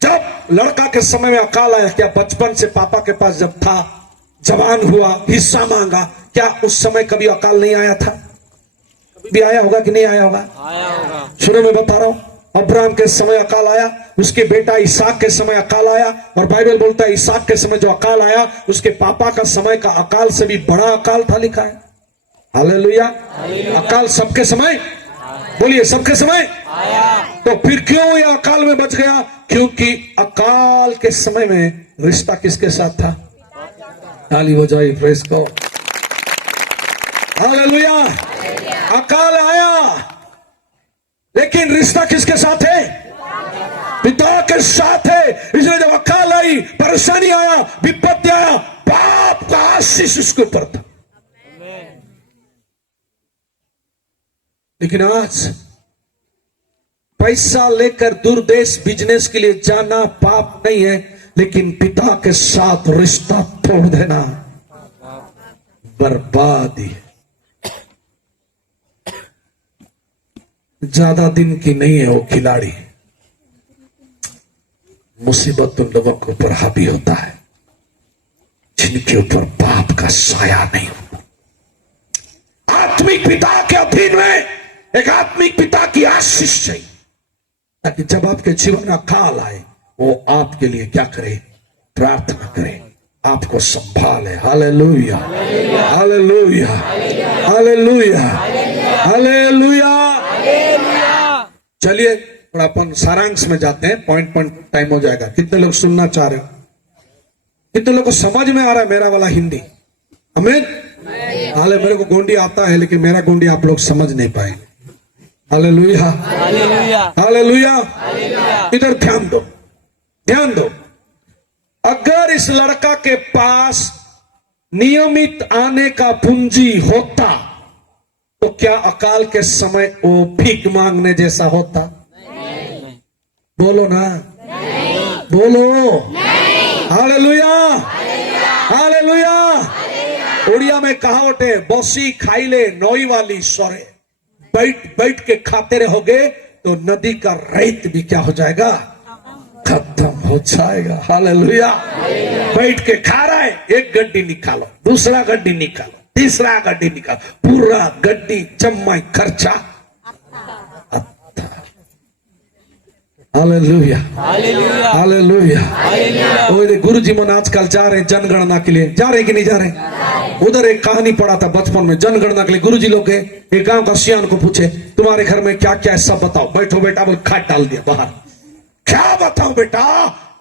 जब लड़का के समय में अकाल आया, क्या बचपन से पापा के पास जब था, जवान हुआ, हिस्सा मांगा, क्या उस समय कभी अकाल नहीं आया था? कभी भी आया होगा कि नहीं आया होगा? आया होगा। शुरू में बता रहा हूं, अब्राहम के समय अकाल आया, उसके बेटा इसाक के समय अकाल आया, और बाइबल बोलता है इसाक के समय जो अकाल आया उसके पापा का समय का अकाल से भी बड़ा अकाल था, लिखा है। हालेलुया। अकाल सबके समय, बोलिए सबके समय आया। तो फिर क्यों यह अकाल में बच गया? क्योंकि अकाल के समय में रिश्ता किसके साथ था? ताली बजाई, प्रेज को। हालेलुया। अकाल आया लेकिन रिश्ता किसके साथ है? पिता के साथ है। इसलिए जब अकाल आई, परेशानी आया, विपत्ति आया, बाप का आशीष उसके ऊपर था। लेकिन आज पैसा लेकर दूर देश बिजनेस के लिए जाना पाप नहीं है, लेकिन पिता के साथ रिश्ता तोड़ देना बर्बादी है। ज्यादा दिन की नहीं है वो खिलाड़ी। मुसीबत उन लोगों के ऊपर हावी होता है जिनके ऊपर बाप का साया नहीं होता। आत्मिक पिता के अधीन में एक आत्मिक पिता की आशीष चाहिए, ताकि जब आपके जीवन में अकाल आए वो आपके लिए क्या करे? प्रार्थना करे, आपको संभाले। Hallelujah, hallelujah, hallelujah, hallelujah. चलिए थोड़ा अपन सारांश में जाते हैं, पॉइंट पॉइंट टाइम हो जाएगा। कितने लोग सुनना चाह रहे हो? कितने लोग को समझ में आ रहा है मेरा वाला हिंदी? आमीन। हाले मेरे को गोंडी आता है, लेकिन मेरा गोंडी आप लोग समझ नहीं पाएंगे। Hallelujah, hallelujah. इधर ध्यान दो, ध्यान दो। अगर इस लड़का के पास नियमित आने का पूंजी होता तो क्या अकाल के समय वो भीख मांगने जैसा होता? नहीं। बोलो ना, नहीं। बोलो हालेलुया, हालेलुया। उड़िया में कहावत है, बसी खाइले नई वाली सोरे। बैठ बैठ के खाते रहोगे तो नदी का रेत भी क्या हो जाएगा? खत्म हो जाएगा। हालेलुया। बैठ के खा रहा है, एक गड्डी निकालो, दूसरा गड्डी निकालो, तीसरा गड्डी निकालो, पूरा गड्डी जम्मा खर्चा। Hallelujah, hallelujah. गुरुजी मन आजकल जा रहे हैं जनगणना के लिए, जा रहे कि नहीं जा रहे? उधर एक कहानी पढ़ा था बचपन में, जनगणना के लिए गुरुजी लोग गए, एक गांव का सियान को पूछे तुम्हारे घर में क्या क्या है सब बताओ। बैठो बेटा, बोल खाट डाल दिया बाहर। क्या बताऊं बेटा?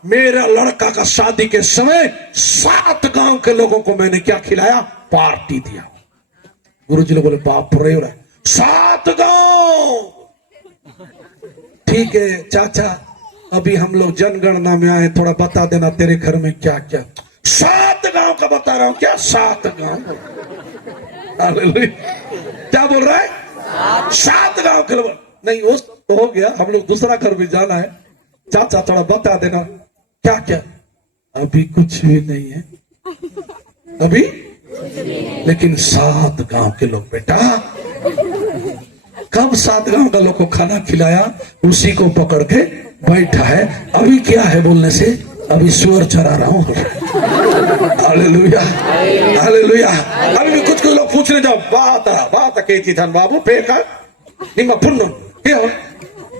मेरा लड़का का शादी के समय 7 गांव के लोगों को मैंने क्या खिलाया? पार्टी दिया। गुरुजी लोग बोले बाप रे, 7 गांव। ठीक है चाचा, अभी हम लोग जनगणना में आए, थोड़ा बता देना तेरे घर में क्या क्या। 7 गांव का बता रहा हूं। क्या 7 गांव? क्या बोल रहा है? 7 गांव के लोग। नहीं वो तो हो गया, हम लोग दूसरा घर भी जाना है। चाचा थोड़ा बता देना क्या क्या। अभी कुछ भी नहीं है अभी, लेकिन 7 गांव के लोग बेटा। कब 7 गांव का लोग को खाना खिलाया, उसी को पकड़ के बैठा है। अभी क्या है बोलने से? अभी सुअर चरा रहा हूं। Hallelujah, hallelujah. अभी भी कुछ लोग पूछने जाओ, बात कहती था बाबू फेंका निमा पुण्य क्या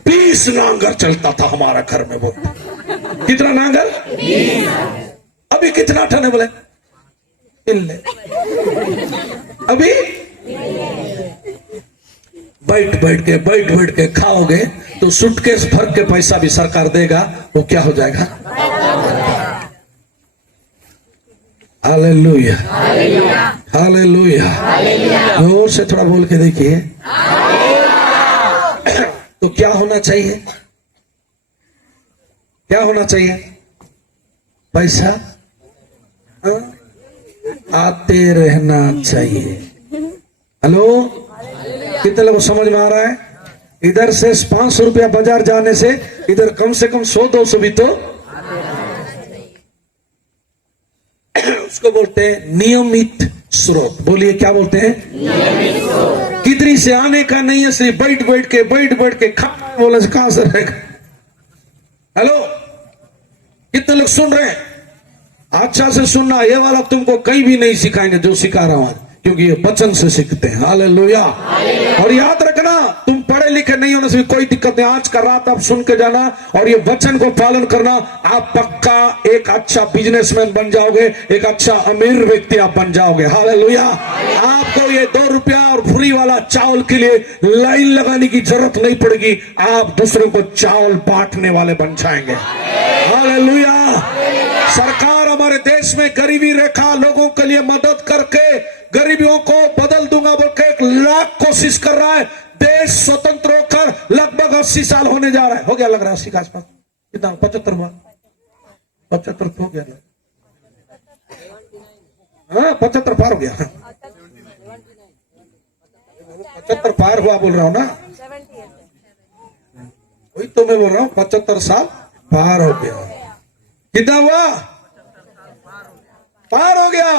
20 नांगर चलता था हमारा घर में। वो कितना नांगर? 20। अभी कितना ठने बोले? अभी बैठ बैठ के खाओगे तो सूटकेस भर के पैसा भी सरकार देगा, वो क्या हो जाएगा? Hallelujah, hallelujah. जोर से थोड़ा बोल के देखिए। तो क्या होना चाहिए? क्या होना चाहिए? पैसा आते रहना चाहिए। हेलो, कितने लोगों को समझ में आ रहा है? इधर से 500 रुपया बाजार जाने से इधर कम से कम 100-200 भी तो उसको बोलते हैं नियमित स्रोत। बोलिए क्या बोलते हैं? नियमित स्रोत। कितनी से आने का नहीं है, सिर्फ बैठ बैठ के खाना बोलने से कहां से रहेगा? हेलो, कितने लोग सुन रहे हैं? अच्छा से सुनना, ये वाला तुमको कहीं भी नहीं सिखाएंगे जो सिखा रहा हूं, क्योंकि ये वचन से सीखते हैं। हालेलुया। और याद रखना, तुम पढ़े लिखे नहीं होने से भी कोई दिक्कत नहीं। आज का रात आप सुन के जाना और ये वचन को पालन करना, आप पक्का एक अच्छा बिजनेसमैन बन जाओगे, एक अच्छा अमीर व्यक्ति आप बन जाओगे। हालेलुया। आपको ये 2 रुपया और फ्री वाला चावल के लिए लाइन लगाने की जरूरत नहीं पड़ेगी, आप दूसरों को चावल बांटने वाले बन जाएंगे। हालेलुया। सरकार हमारे देश में गरीबी रेखा लोगों के लिए मदद करके गरीबियों को बदल दूंगा बोल के 1 लाख कोशिश कर रहा है। देश स्वतंत्र होकर लगभग 80 साल होने जा रहा है। हो गया लग रहा है 80 के आसपास। कितना 75 हुआ? 75 हो गया। हाँ 75 पार हो गया। 75 पार हुआ बोल रहा हूँ ना, वही तो मैं बोल रहा हूँ। 75 साल पार हो गया। कितना हुआ? पार हो गया।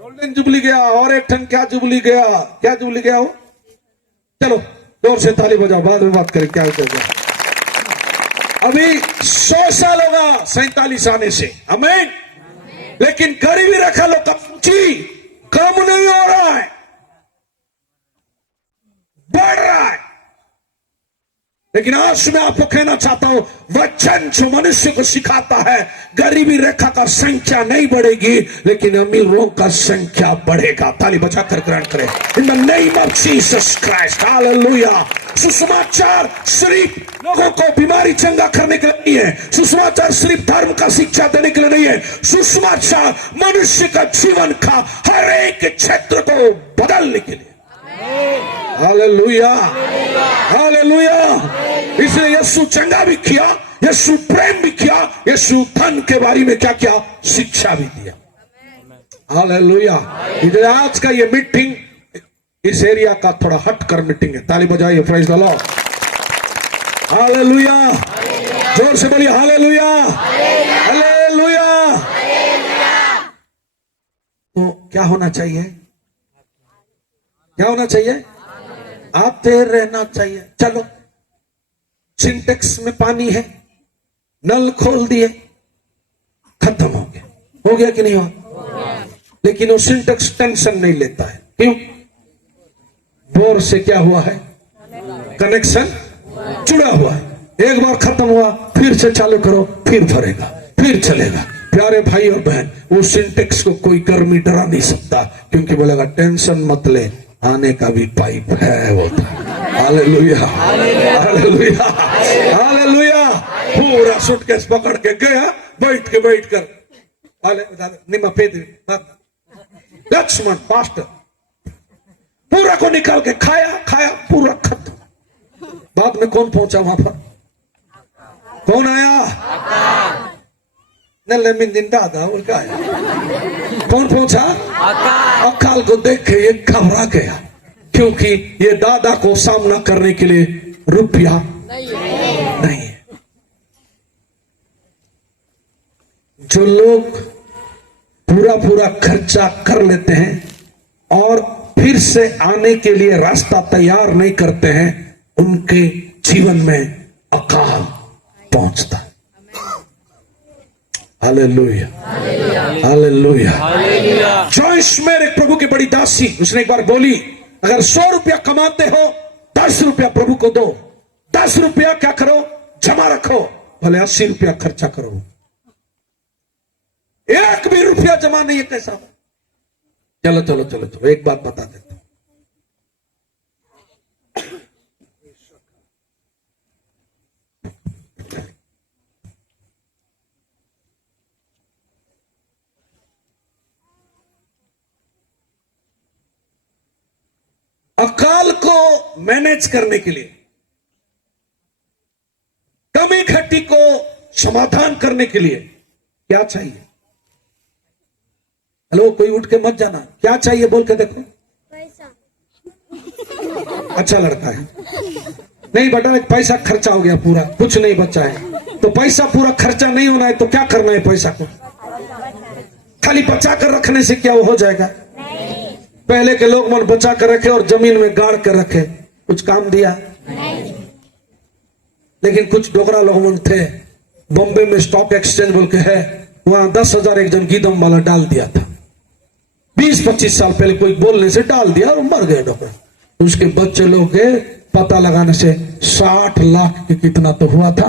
गोल्डन जुबली गया और एक टन क्या जुबली गया? क्या जुबली गया हो? चलो जोर से ताली बजाओ, बाद में बात करें क्या होगा। अभी 100 साल होगा 47 आने से, आमीन। लेकिन गरीबी रेखा लोग कम नहीं हो रहा है, बढ़ रहा है। लेकिन आज मैं आपको कहना चाहता हूं, वचन जो मनुष्य को सिखाता है, गरीबी रेखा का संख्या नहीं बढ़ेगी लेकिन अमीरों का संख्या बढ़ेगा। ताली बजाकर ग्रहण करें in the name of Jesus Christ. Hallelujah. सुसमाचार सिर्फ लोगों को बीमारी चंगा करने के लिए नहीं है, सुसमाचार सिर्फ धर्म का शिक्षा देने के लिए नहीं है, सुसमाचार मनुष्य का जीवन का हर एक क्षेत्र को बदलने के लिए। हालेलुया। हालेलुया। इसलिए यीशु चंगा भी किया, यीशु प्रेम भी किया, यीशु धन के बारे में क्या किया? शिक्षा भी दिया। हालेलुया। इधर आज का ये मीटिंग इस एरिया का थोड़ा हटकर मीटिंग है। ताली बजाइए, प्रेज द लॉर्ड। हालेलुया। जोर से बोलिए हालेलुया। हालेलुया। तो क्या होना चाहिए? क्या होना चाहिए? आते रहना चाहिए। चलो सिंटेक्स में पानी है, नल खोल दिए, खत्म हो गया। हो गया कि नहीं हुआ? लेकिन वो सिंटेक्स टेंशन नहीं लेता है। क्यों? बोर से क्या हुआ है? कनेक्शन जुड़ा हुआ है। एक बार खत्म हुआ फिर से चालू करो, फिर भरेगा, फिर चलेगा। प्यारे भाई और बहन, वो सिंटेक्स को कोई गर्मी डरा नहीं सकता, क्योंकि बोलेगा टेंशन मत ले, आने का भी पाइप है वो। हालेलुया। हालेलुया। हालेलुया। पूरा सूटकेस पकड़ के गया, बैठ कर निम्मा फेद लक्ष्मण पास्टर पूरा को निकाल के खाया पूरा खत्म। बाद में कौन पहुंचा वहां पर? कौन आया? नल्ले में दिन दादा वो क्या आया? कौन पहुंचा? अकाल को देख के ये घबरा गया, क्योंकि ये दादा को सामना करने के लिए रुपया नहीं है। जो लोग पूरा खर्चा कर लेते हैं और फिर से आने के लिए रास्ता तैयार नहीं करते हैं, उनके जीवन में अकाल पहुंचता है। हालेलुया। हालेलुया। जॉइस मेयर एक प्रभु की बड़ी दासी, उसने एक बार बोली, अगर 100 रुपया कमाते हो 10 रुपया प्रभु को दो, 10 रुपया क्या करो? जमा रखो, भले 80 रुपया खर्चा करो। एक भी रुपया जमा नहीं है, कैसा? चलो एक बात बता देता हूं। अकाल को मैनेज करने के लिए, कमी घटी को समाधान करने के लिए क्या चाहिए? हेलो, कोई उठ के मत जाना। क्या चाहिए बोल के देखो। पैसा। अच्छा लड़का है। नहीं बेटा, पैसा खर्चा हो गया पूरा, कुछ नहीं बचा है। तो पैसा पूरा खर्चा नहीं होना है तो क्या करना है? पैसा को खाली बचा कर रखने से क्या वो हो जाएगा? पहले के लोग मन बचा कर रखे और जमीन में गाड़ कर रखे, कुछ काम दिया? लेकिन कुछ डोगरा लोग मन थे, बॉम्बे में स्टॉक एक्सचेंज बोल के है, वहां 10,000 एक जन गीदम वाला डाल दिया था। 20-25 साल पहले कोई बोलने से डाल दिया और मर गए डोगरा। उसके बच्चे लोग गए, पता लगाने से 60 लाख की कितना तो हुआ था,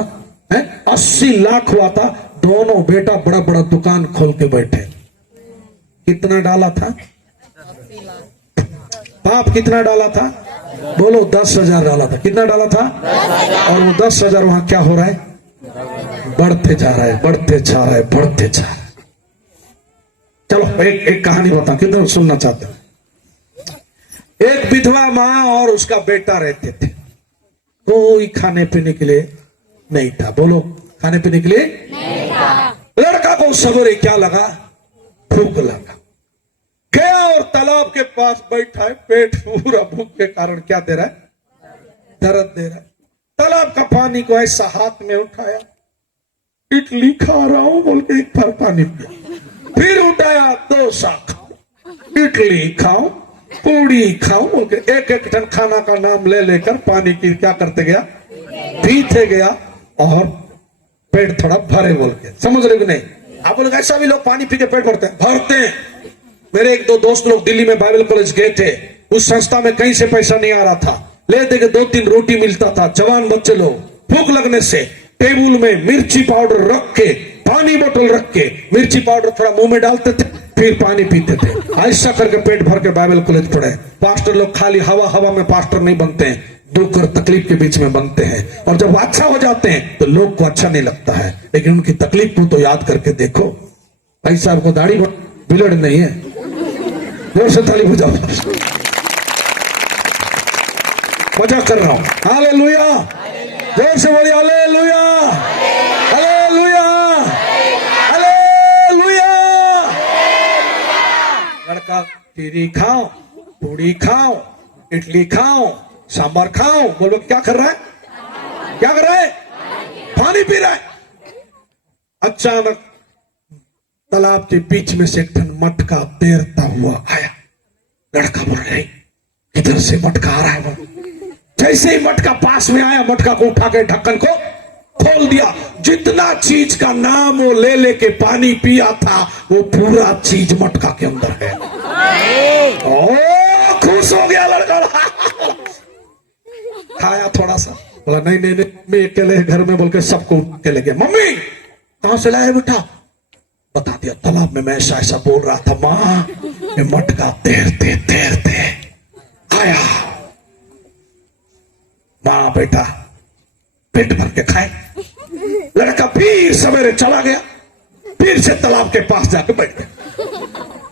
80 लाख हुआ था। दोनों बेटा बड़ा बड़ा दुकान खोल के बैठे। कितना डाला था बाप, कितना डाला था? बोलो 10,000 डाला था। कितना डाला था? और वो 10,000 वहां क्या हो रहा है? बढ़ते जा रहा है, बढ़ते जा रहा है, बढ़ते जा रहा है। चलो एक कहानी बताऊं, कितना सुनना चाहते हैं। एक विधवा माँ और उसका बेटा रहते थे। कोई खाने पीने के लिए नहीं था। बोलो, खाने पीने के लिए नहीं था। लड़का को सवेरे क्या लगा? भूख लगा। गया और तालाब के पास बैठा है। पेट पूरा भूख के कारण क्या दे रहा है? दर्द दे रहा है। तालाब का पानी को ऐसा हाथ में उठाया, इडली खा रहा हूं बोल के एक बार पानी पिया। फिर उठाया, 2 शाखा इडली खाओ, पूड़ी खाओ बोल के एक एक टन खाना का नाम ले लेकर पानी की क्या करते गया? पीते गया और पेट थोड़ा भरे बोल के। समझ रहे कि नहीं? आप लोग ऐसा भी लोग पानी पी के पेट भरते हैं? भरते हैं। मेरे 1-2 दोस्त लोग दिल्ली में बाइबल कॉलेज गए थे। उस संस्था में कहीं से पैसा नहीं आ रहा था, लेते के 2-3 रोटी मिलता था। जवान बच्चे लोग भूख लगने से टेबल में मिर्ची पाउडर रख के, पानी बोतल रख के, मिर्ची पाउडर थोड़ा मुंह में डालते थे, फिर पानी पीते थे। ऐसा करके पेट भर के बाइबल कॉलेज पढ़े। पास्टर लोग खाली हवा हवा में पास्टर नहीं बनते हैं, दुख और तकलीफ के बीच में बनते हैं। और जब अच्छा हो जाते हैं तो लोग को अच्छा नहीं लगता है, लेकिन उनकी तकलीफ को तो याद करके देखो। भाई साहब को दाढ़ी बिलड़ नहीं है। जोर से ताली बजाओ। मजाक कर रहा हूं। हालेलुया, जोर से बोलिए हालेलुया, हालेलुया, हालेलुया। लड़का खीरी खाओ, पूड़ी खाओ, इडली खाओ, सांबर खाओ, बोलो क्या कर रहा है? क्या कर रहा है? पानी पी रहा है। अचानक तालाब के बीच में से एक ठन मटका तैरता हुआ आया। लड़का बोल रहे, किधर से मटका आ रहा है? वो जैसे ही मटका पास में आया, मटका को उठा के ढक्कन को खोल दिया। जितना चीज का नाम वो ले लेके पानी पिया था, वो पूरा चीज मटका के अंदर है। ओ खुश हो गया लड़का। खाया थोड़ा सा, बोला नहीं नहीं नहीं, मैं अकेले घर में बोल के सबको अकेले गया। मम्मी कहां से लाया बेटा? बता दिया, तालाब में मैं ऐसा ऐसा बोल रहा था। माँ ये मटका तैरते तैरते आया। माँ बेटा पेट भर के खाए। लड़का फिर सवेरे चला गया, फिर से तालाब के पास जाके बैठ गया।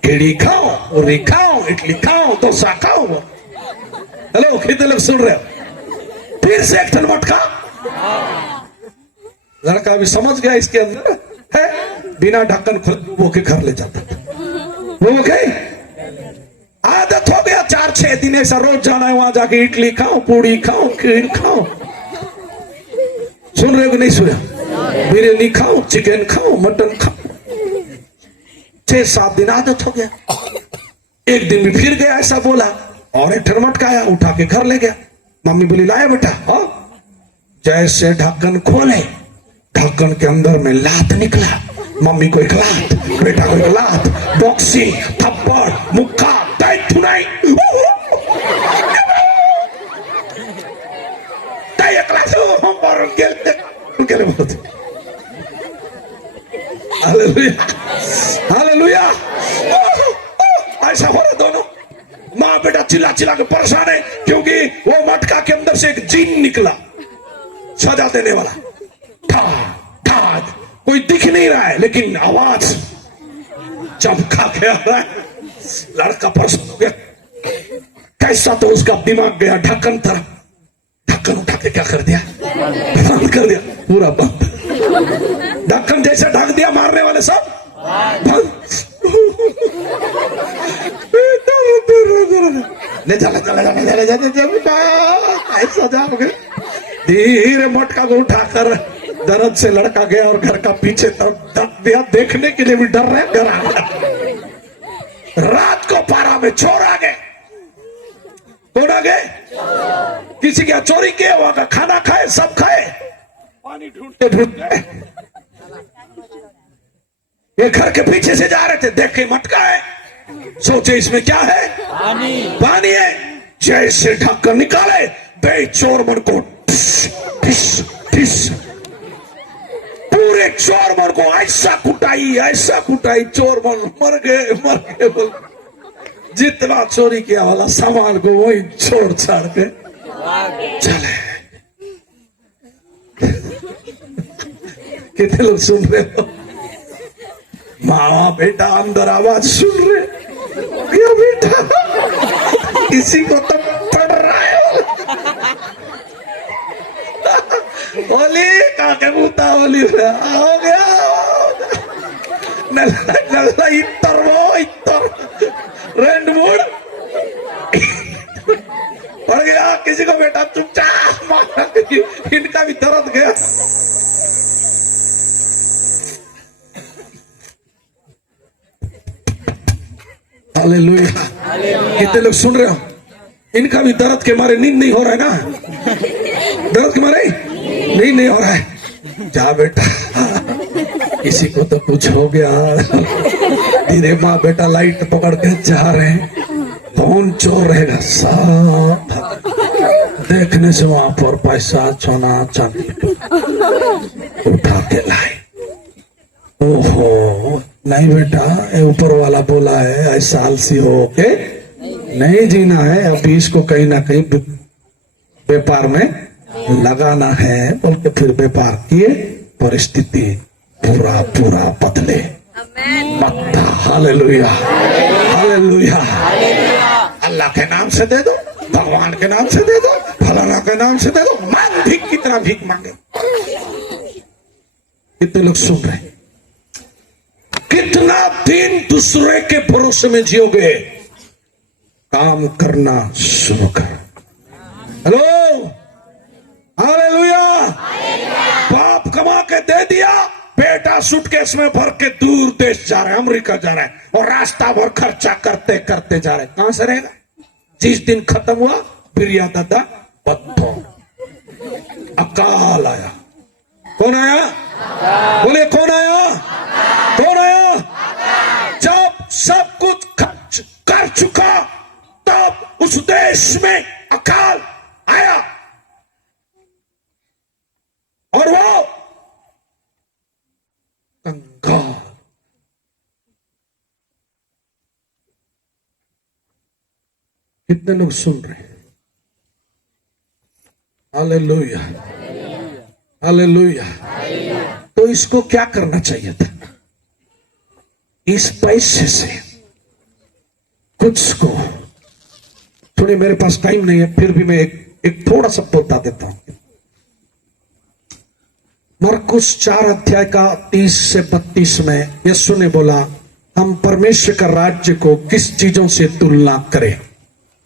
इडली खाओ, पूरी खाओ, इडली खाओ, डोसा खाओ। हेलो, कितने लोग सुन रहे हो? फिर से एक ठन मटका। लड़का भी समझ गया इसके अंदर है, बिना ढक्कन खुद वो के घर ले जाता था। वो के आदत हो गया। 4-6 दिन ऐसा रोज जाना है वहां जाके, इडली खाओ, पूड़ी खाओ, खीर खाओ। सुन रहे हो कि नहीं सुन रहे? बिरयानी खाओ, चिकन खाओ, मटन खाओ। 6-7 दिन आदत हो गया। एक दिन भी फिर गया, ऐसा बोला और एक ठन मटका आया, उठा के घर ले गया। मम्मी बोली लाया बेटा? हाँ। जैसे ढक्कन खोले, ढक्कन के अंदर में लात निकला। मम्मी को एक लात, बेटा को एक लात, बॉक्सिंग, थप्पड़, मुक्का, टाइट थुनाई। हालेलुया। ऐसा हो रहा दोनों माँ बेटा चिल्ला चिल्ला के परेशान है, क्योंकि वो मटका के अंदर से एक जीन निकला, सजा देने वाला। कोई दिख नहीं रहा है, लेकिन आवाज चमका के आ रहा है। लड़का परेशान हो गया। कैसा तो उसका दिमाग गया ढक्कन तरफ। ढक्कन उठा के क्या कर दिया? बंद कर दिया, पूरा बंद। ढक्कन जैसे ढक दिया, मारने वाले सब बंद। ऐसा जाओगे। धीरे मटका को उठाकर दर्द से लड़का गया और घर का पीछे तरफ दब दिया। देखने के लिए भी डर रहे, डरा। रात को पारा में चोर आ गए। कौन आ गए? किसी क्या चोरी किए, वहां का खाना खाए, सब खाए, पानी ढूंढते ढूंढते ये घर के पीछे से जा रहे थे। देखे मटका है, सोचे इसमें क्या है? पानी है। जैसे ढक्कन निकाले, दे चोर मन को ठिस ठिस ठिस, पूरे चोर मन को ऐसा कुटाई, चोर मन मर गए बोल। जितना चोरी किया वाला सामान को वही छोड़ छाड़ के चले। कितने लोग सुन रहे हो? माँ बेटा अंदर आवाज सुन रहे? क्या बेटा किसी को तो पड़ रहा है? ओली काके बूता ओली हो गया नल्ला इतर रेंड मूड पड़ गया किसी को बेटा चुपचाप मारा, इनका भी दर्द गया। हालेलुया। कितने लोग सुन रहे हो? इनका भी दर्द के मारे नींद नहीं हो रहा है ना? दर्द के मारे नींद नहीं हो रहा है। जा बेटा किसी को तो कुछ हो गया। धीरे माँ बेटा लाइट पकड़ के जा रहे हैं। कौन चोर रहेगा? सब देखने से वहां पर पैसा सोना चांदी उठा के लाए। ओहो नहीं बेटा, ये ऊपर वाला बोला है ऐसा आलसी हो के नहीं जीना है, अभी इसको कहीं ना कहीं व्यापार में लगाना है बोल के फिर व्यापार किए। परिस्थिति पूरा बदले मत्ता। Hallelujah hallelujah. अल्लाह के नाम से दे दो, भगवान के नाम से दे दो, फलाना के नाम से दे दो, मांग भीख कितना भीख मांगे। कितने लोग सुन रहे? कितना दिन दूसरे के भरोसे में जियोगे? काम करना शुरू कर। Hello hallelujah. बाप कमा के दे दिया, बेटा सूटकेस में भर के दूर देश जा रहा है, अमेरिका जा रहा है, और रास्ता भर खर्चा करते करते जा रहे। कहां से रहेगा? जिस दिन खत्म हुआ बिरिया दादा बत्तो अकाल आया। कौन आया? बोले कौन आया? कौन आया? जब सब कुछ खर्च कर चुका तब उस देश में अकाल आया, और वो कंगाल। कितने लोग सुन रहे हैं? Hallelujah hallelujah. तो इसको क्या करना चाहिए था? इस पैसे से कुछ को, थोड़ी मेरे पास टाइम नहीं है फिर भी मैं एक थोड़ा सा बता देता हूं। मरकुस 4 अध्याय का 30 से 32 में यीशु ने बोला, हम परमेश्वर का राज्य को किस चीजों से तुलना करें?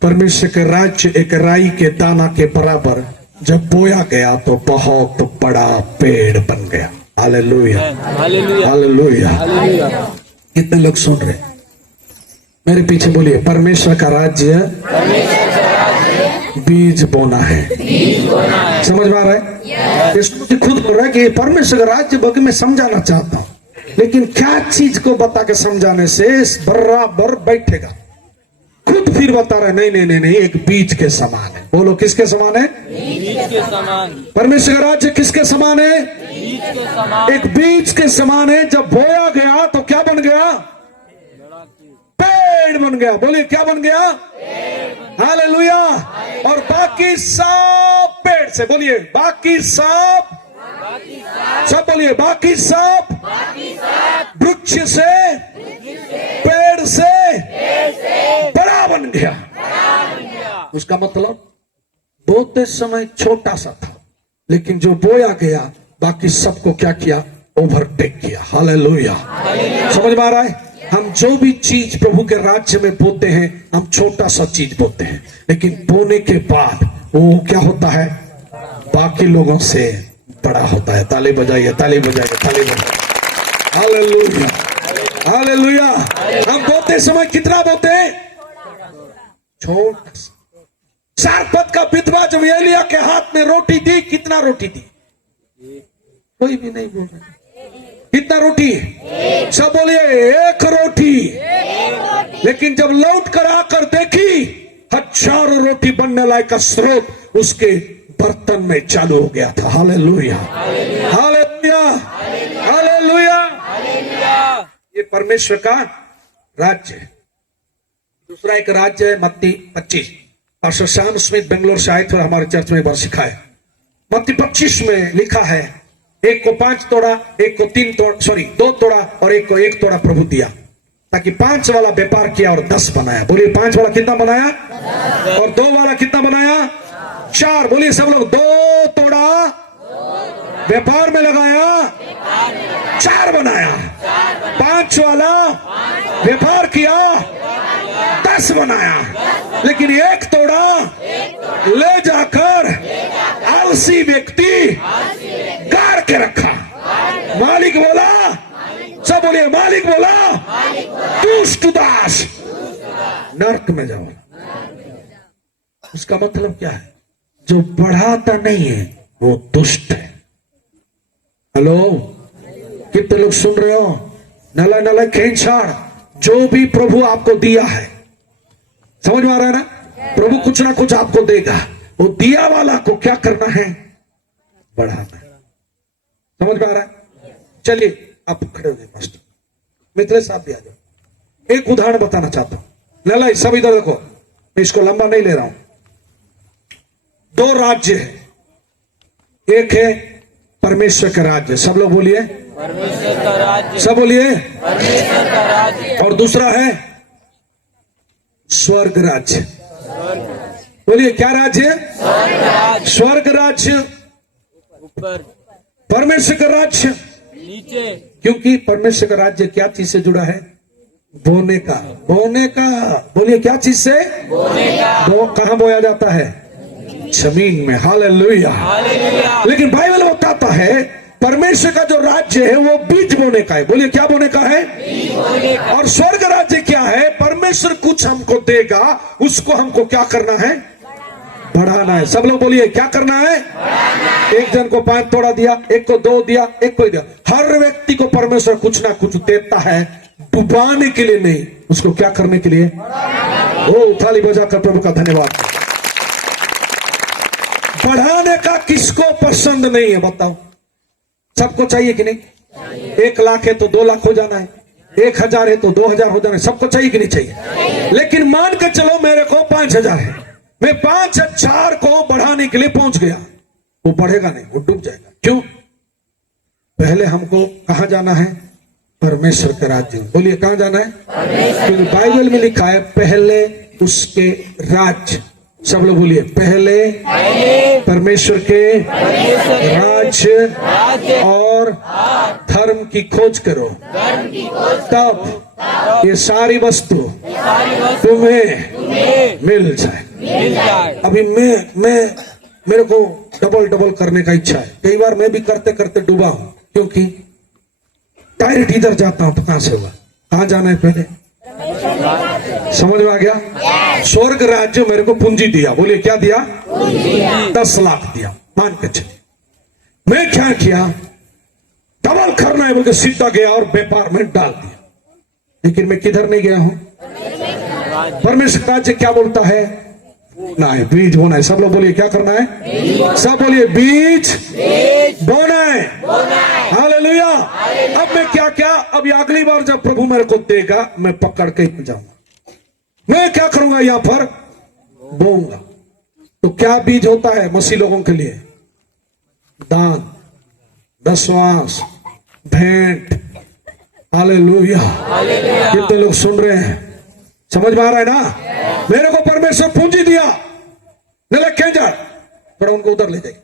परमेश्वर का राज्य एक राई के दाना के बराबर जब बोया गया तो बहुत बड़ा पेड़ बन गया। Hallelujah hallelujah hallelujah. कितने लोग सुन रहे? मेरे पीछे बोलिए, परमेश्वर का राज्य बीज बोना है। समझ में आ रहा है? इसको खुद बोल रहा है कि परमेश्वर का राज्य बल्कि मैं समझाना चाहता हूं, लेकिन क्या चीज को बता के समझाने से बराबर बैठेगा। खुद फिर बता रहे नहीं, एक बीज के समान है। बोलो किसके समान है? बीज के समान। परमेश्वर का राज्य किसके समान है? बीज के समान। एक बीज के समान है। जब बोया गया तो क्या बन गया? पेड़ बन गया। बोलिए क्या बन गया? हालेलुया। और बाकी सब पेड़ से, बोलिए बाकी सब बोलिए बाकी सब वृक्ष से, पेड़ से बड़ा बन गया। उसका मतलब बोते समय छोटा सा था, लेकिन जो बोया गया बाकी सबको क्या किया? ओवरटेक किया। हालेलुया। समझ में आ रहा है? हम जो भी चीज प्रभु के राज्य में बोते हैं, हम छोटा सा चीज बोते हैं, लेकिन बोने के बाद वो क्या होता है? बाकी लोगों से बड़ा होता है। ताली बजाइए, ताली बजाइए, ताली बजाइए। Hallelujah hallelujah. हम बोते समय कितना बोते हैं? छोटा सा। सारपत का विधवा जब एलिया के हाथ में रोटी दी, कितना रोटी दी? कोई भी नहीं बोल रहा। कितना रोटी? सब बोलिए एक रोटी। लेकिन जब लौट कर आकर देखी, हजारों रोटी रोटी बनने लायक का स्रोत उसके बर्तन में चालू हो गया था। Hallelujah, hallelujah, hallelujah. ये परमेश्वर का राज्य है। दूसरा एक राज्य है मत्ती 25। पास्टर श्याम स्मिथ बेंगलोर से आए थे, हमारे चर्च में बार सिखाए। मत्ती 25 में लिखा है, एक को 5 तोड़ा, एक को 3 तोड़ा, सॉरी 2 तोड़ा और एक को 1 तोड़ा प्रभु दिया, ताकि 5 वाला व्यापार किया और 10 बनाया। बोलिए 5 वाला कितना बनाया? और 2 वाला कितना बनाया? 4। बोलिए सब लोग, 2 तोड़ा व्यापार में लगाया, 4 बनाया। 5 वाला व्यापार किया, 10 बनाया। लेकिन 1 तोड़ा ले जाकर आलसी व्यक्ति गाड़ के रखा। मालिक बोला, सब बोलिए मालिक बोला, दुष्ट दास नरक में जाओ। उसका मतलब क्या है? जो बढ़ाता नहीं है वो दुष्ट है। हेलो, कितने लोग सुन रहे हो? नला नला खेचाड़, जो भी प्रभु आपको दिया है, समझ में आ रहा है ना? प्रभु कुछ ना कुछ आपको देगा। वो दिया वाला को क्या करना है? बढ़ाना है। समझ में आ रहा है? चलिए आप खड़े हो गए मास्टर, मित्र साहब भी आ जाओ। एक उदाहरण बताना चाहता हूं। लला सब इधर देखो, मैं इसको लंबा नहीं ले रहा हूं। 2 राज्य है। एक है परमेश्वर का राज्य, सब लोग बोलिए परमेश्वर का राज्य, सब बोलिए। परमेश्वर का राज्य। और दूसरा है स्वर्ग राज्य। बोलिए क्या राज्य? स्वर्ग राज्य स्वर्ग राज्य, ऊपर, परमेश्वर का राज्य। नीचे। क्योंकि परमेश्वर का राज्य क्या चीज से जुड़ा है? बोने का। बोने का, बोलिए क्या चीज से? बोने का। कहां बोया जाता है? जमीन में। हालेलुया। हालेलुया। लेकिन बाइबल बताता है परमेश्वर का जो राज्य है वो बीज बोने का है। बोलिए क्या बोने का है? बीज बोने का। और स्वर्ग राज्य क्या है? परमेश्वर कुछ हमको देगा, उसको हमको क्या करना है? बढ़ाना है। सब लोग बोलिए क्या करना है? एक जन को 5 तोड़ा दिया, एक को 2 दिया, एक को दिया। हर व्यक्ति को परमेश्वर कुछ ना कुछ देता है, डुबाने के लिए नहीं, उसको क्या करने के लिए? ओ थाली बजाकर प्रभु का धन्यवाद। बढ़ाने का किसको पसंद नहीं है बताओ? सबको चाहिए कि नहीं? 1 लाख है तो 2 लाख हो जाना है, 1000 है तो 2000 हो जाना है। सबको चाहिए कि नहीं चाहिए? लेकिन मान के चलो मेरे को 5000 है, मैं 5000 को बढ़ाने के लिए पहुंच गया, वो बढ़ेगा नहीं, वो डूब जाएगा। क्यों? पहले हमको कहां जाना है? परमेश्वर के राज्य में। बोलिए कहां जाना है? क्योंकि बाइबल में लिखा है पहले उसके राज्य। सब लोग बोलिए पहले परमेश्वर के राज्य और धर्म की खोज करो, तब ये सारी वस्तु तुम्हें मिल जाए। अभी मैं मेरे को डबल करने का इच्छा है। कई बार मैं भी करते करते डूबा हूं, क्योंकि डायरेक्ट इधर जाता हूं तो कहां से हुआ? कहां जाना है पहले? समझ में आ गया? स्वर्ग राज्य मेरे को पूंजी दिया। बोलिए क्या दिया? 10 लाख दिया, मान के चलिए। मैं क्या किया? डबल करना है बोलकर सीधा गया और व्यापार में डाल दिया। लेकिन मैं किधर नहीं गया हूं? परमेश्वर राज्य क्या बोलता है? बोना है, बीज बोना है। सब लोग बोलिए क्या करना है? सब बोलिए बीज बोना है। हालेलुया। अब मैं क्या अब अगली बार जब प्रभु मेरे को देगा मैं पकड़ के जाऊंगा। मैं क्या करूंगा? यहां पर बोऊंगा। तो क्या बीज होता है मसीह लोगों के लिए? दान, दशवांश, भेंट। हालेलुया। कितने लोग सुन रहे हैं? समझ में आ रहा है ना? मेरे को परमेश्वर पूंजी दिया, जा थोड़ा उनको उधर ले जाइए।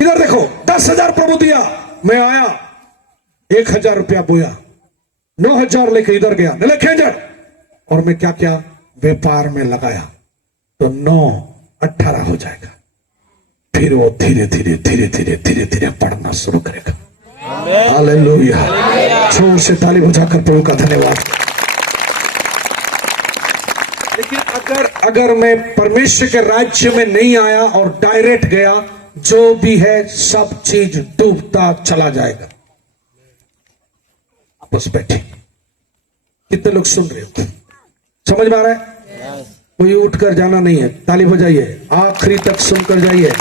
इधर देखो 10,000 प्रभु दिया, मैं आया 1,000 रुपया बोया, 9,000 लेके इधर गया खेजर, और मैं क्या व्यापार में लगाया तो 9 18 हो जाएगा। फिर वो धीरे धीरे पढ़ना शुरू करेगा। हालेलुया। जोर से ताली बजाकर प्रभु का धन्यवाद। लेकिन अगर मैं परमेश्वर के राज्य में नहीं आया और डायरेक्ट गया, जो भी है सब चीज डूबता चला जाएगा। बस बैठे। कितने लोग सुन रहे हो? समझ में आ रहा है? कोई उठकर जाना नहीं है, ताली बजाइए, आखिरी तक सुनकर जाइए।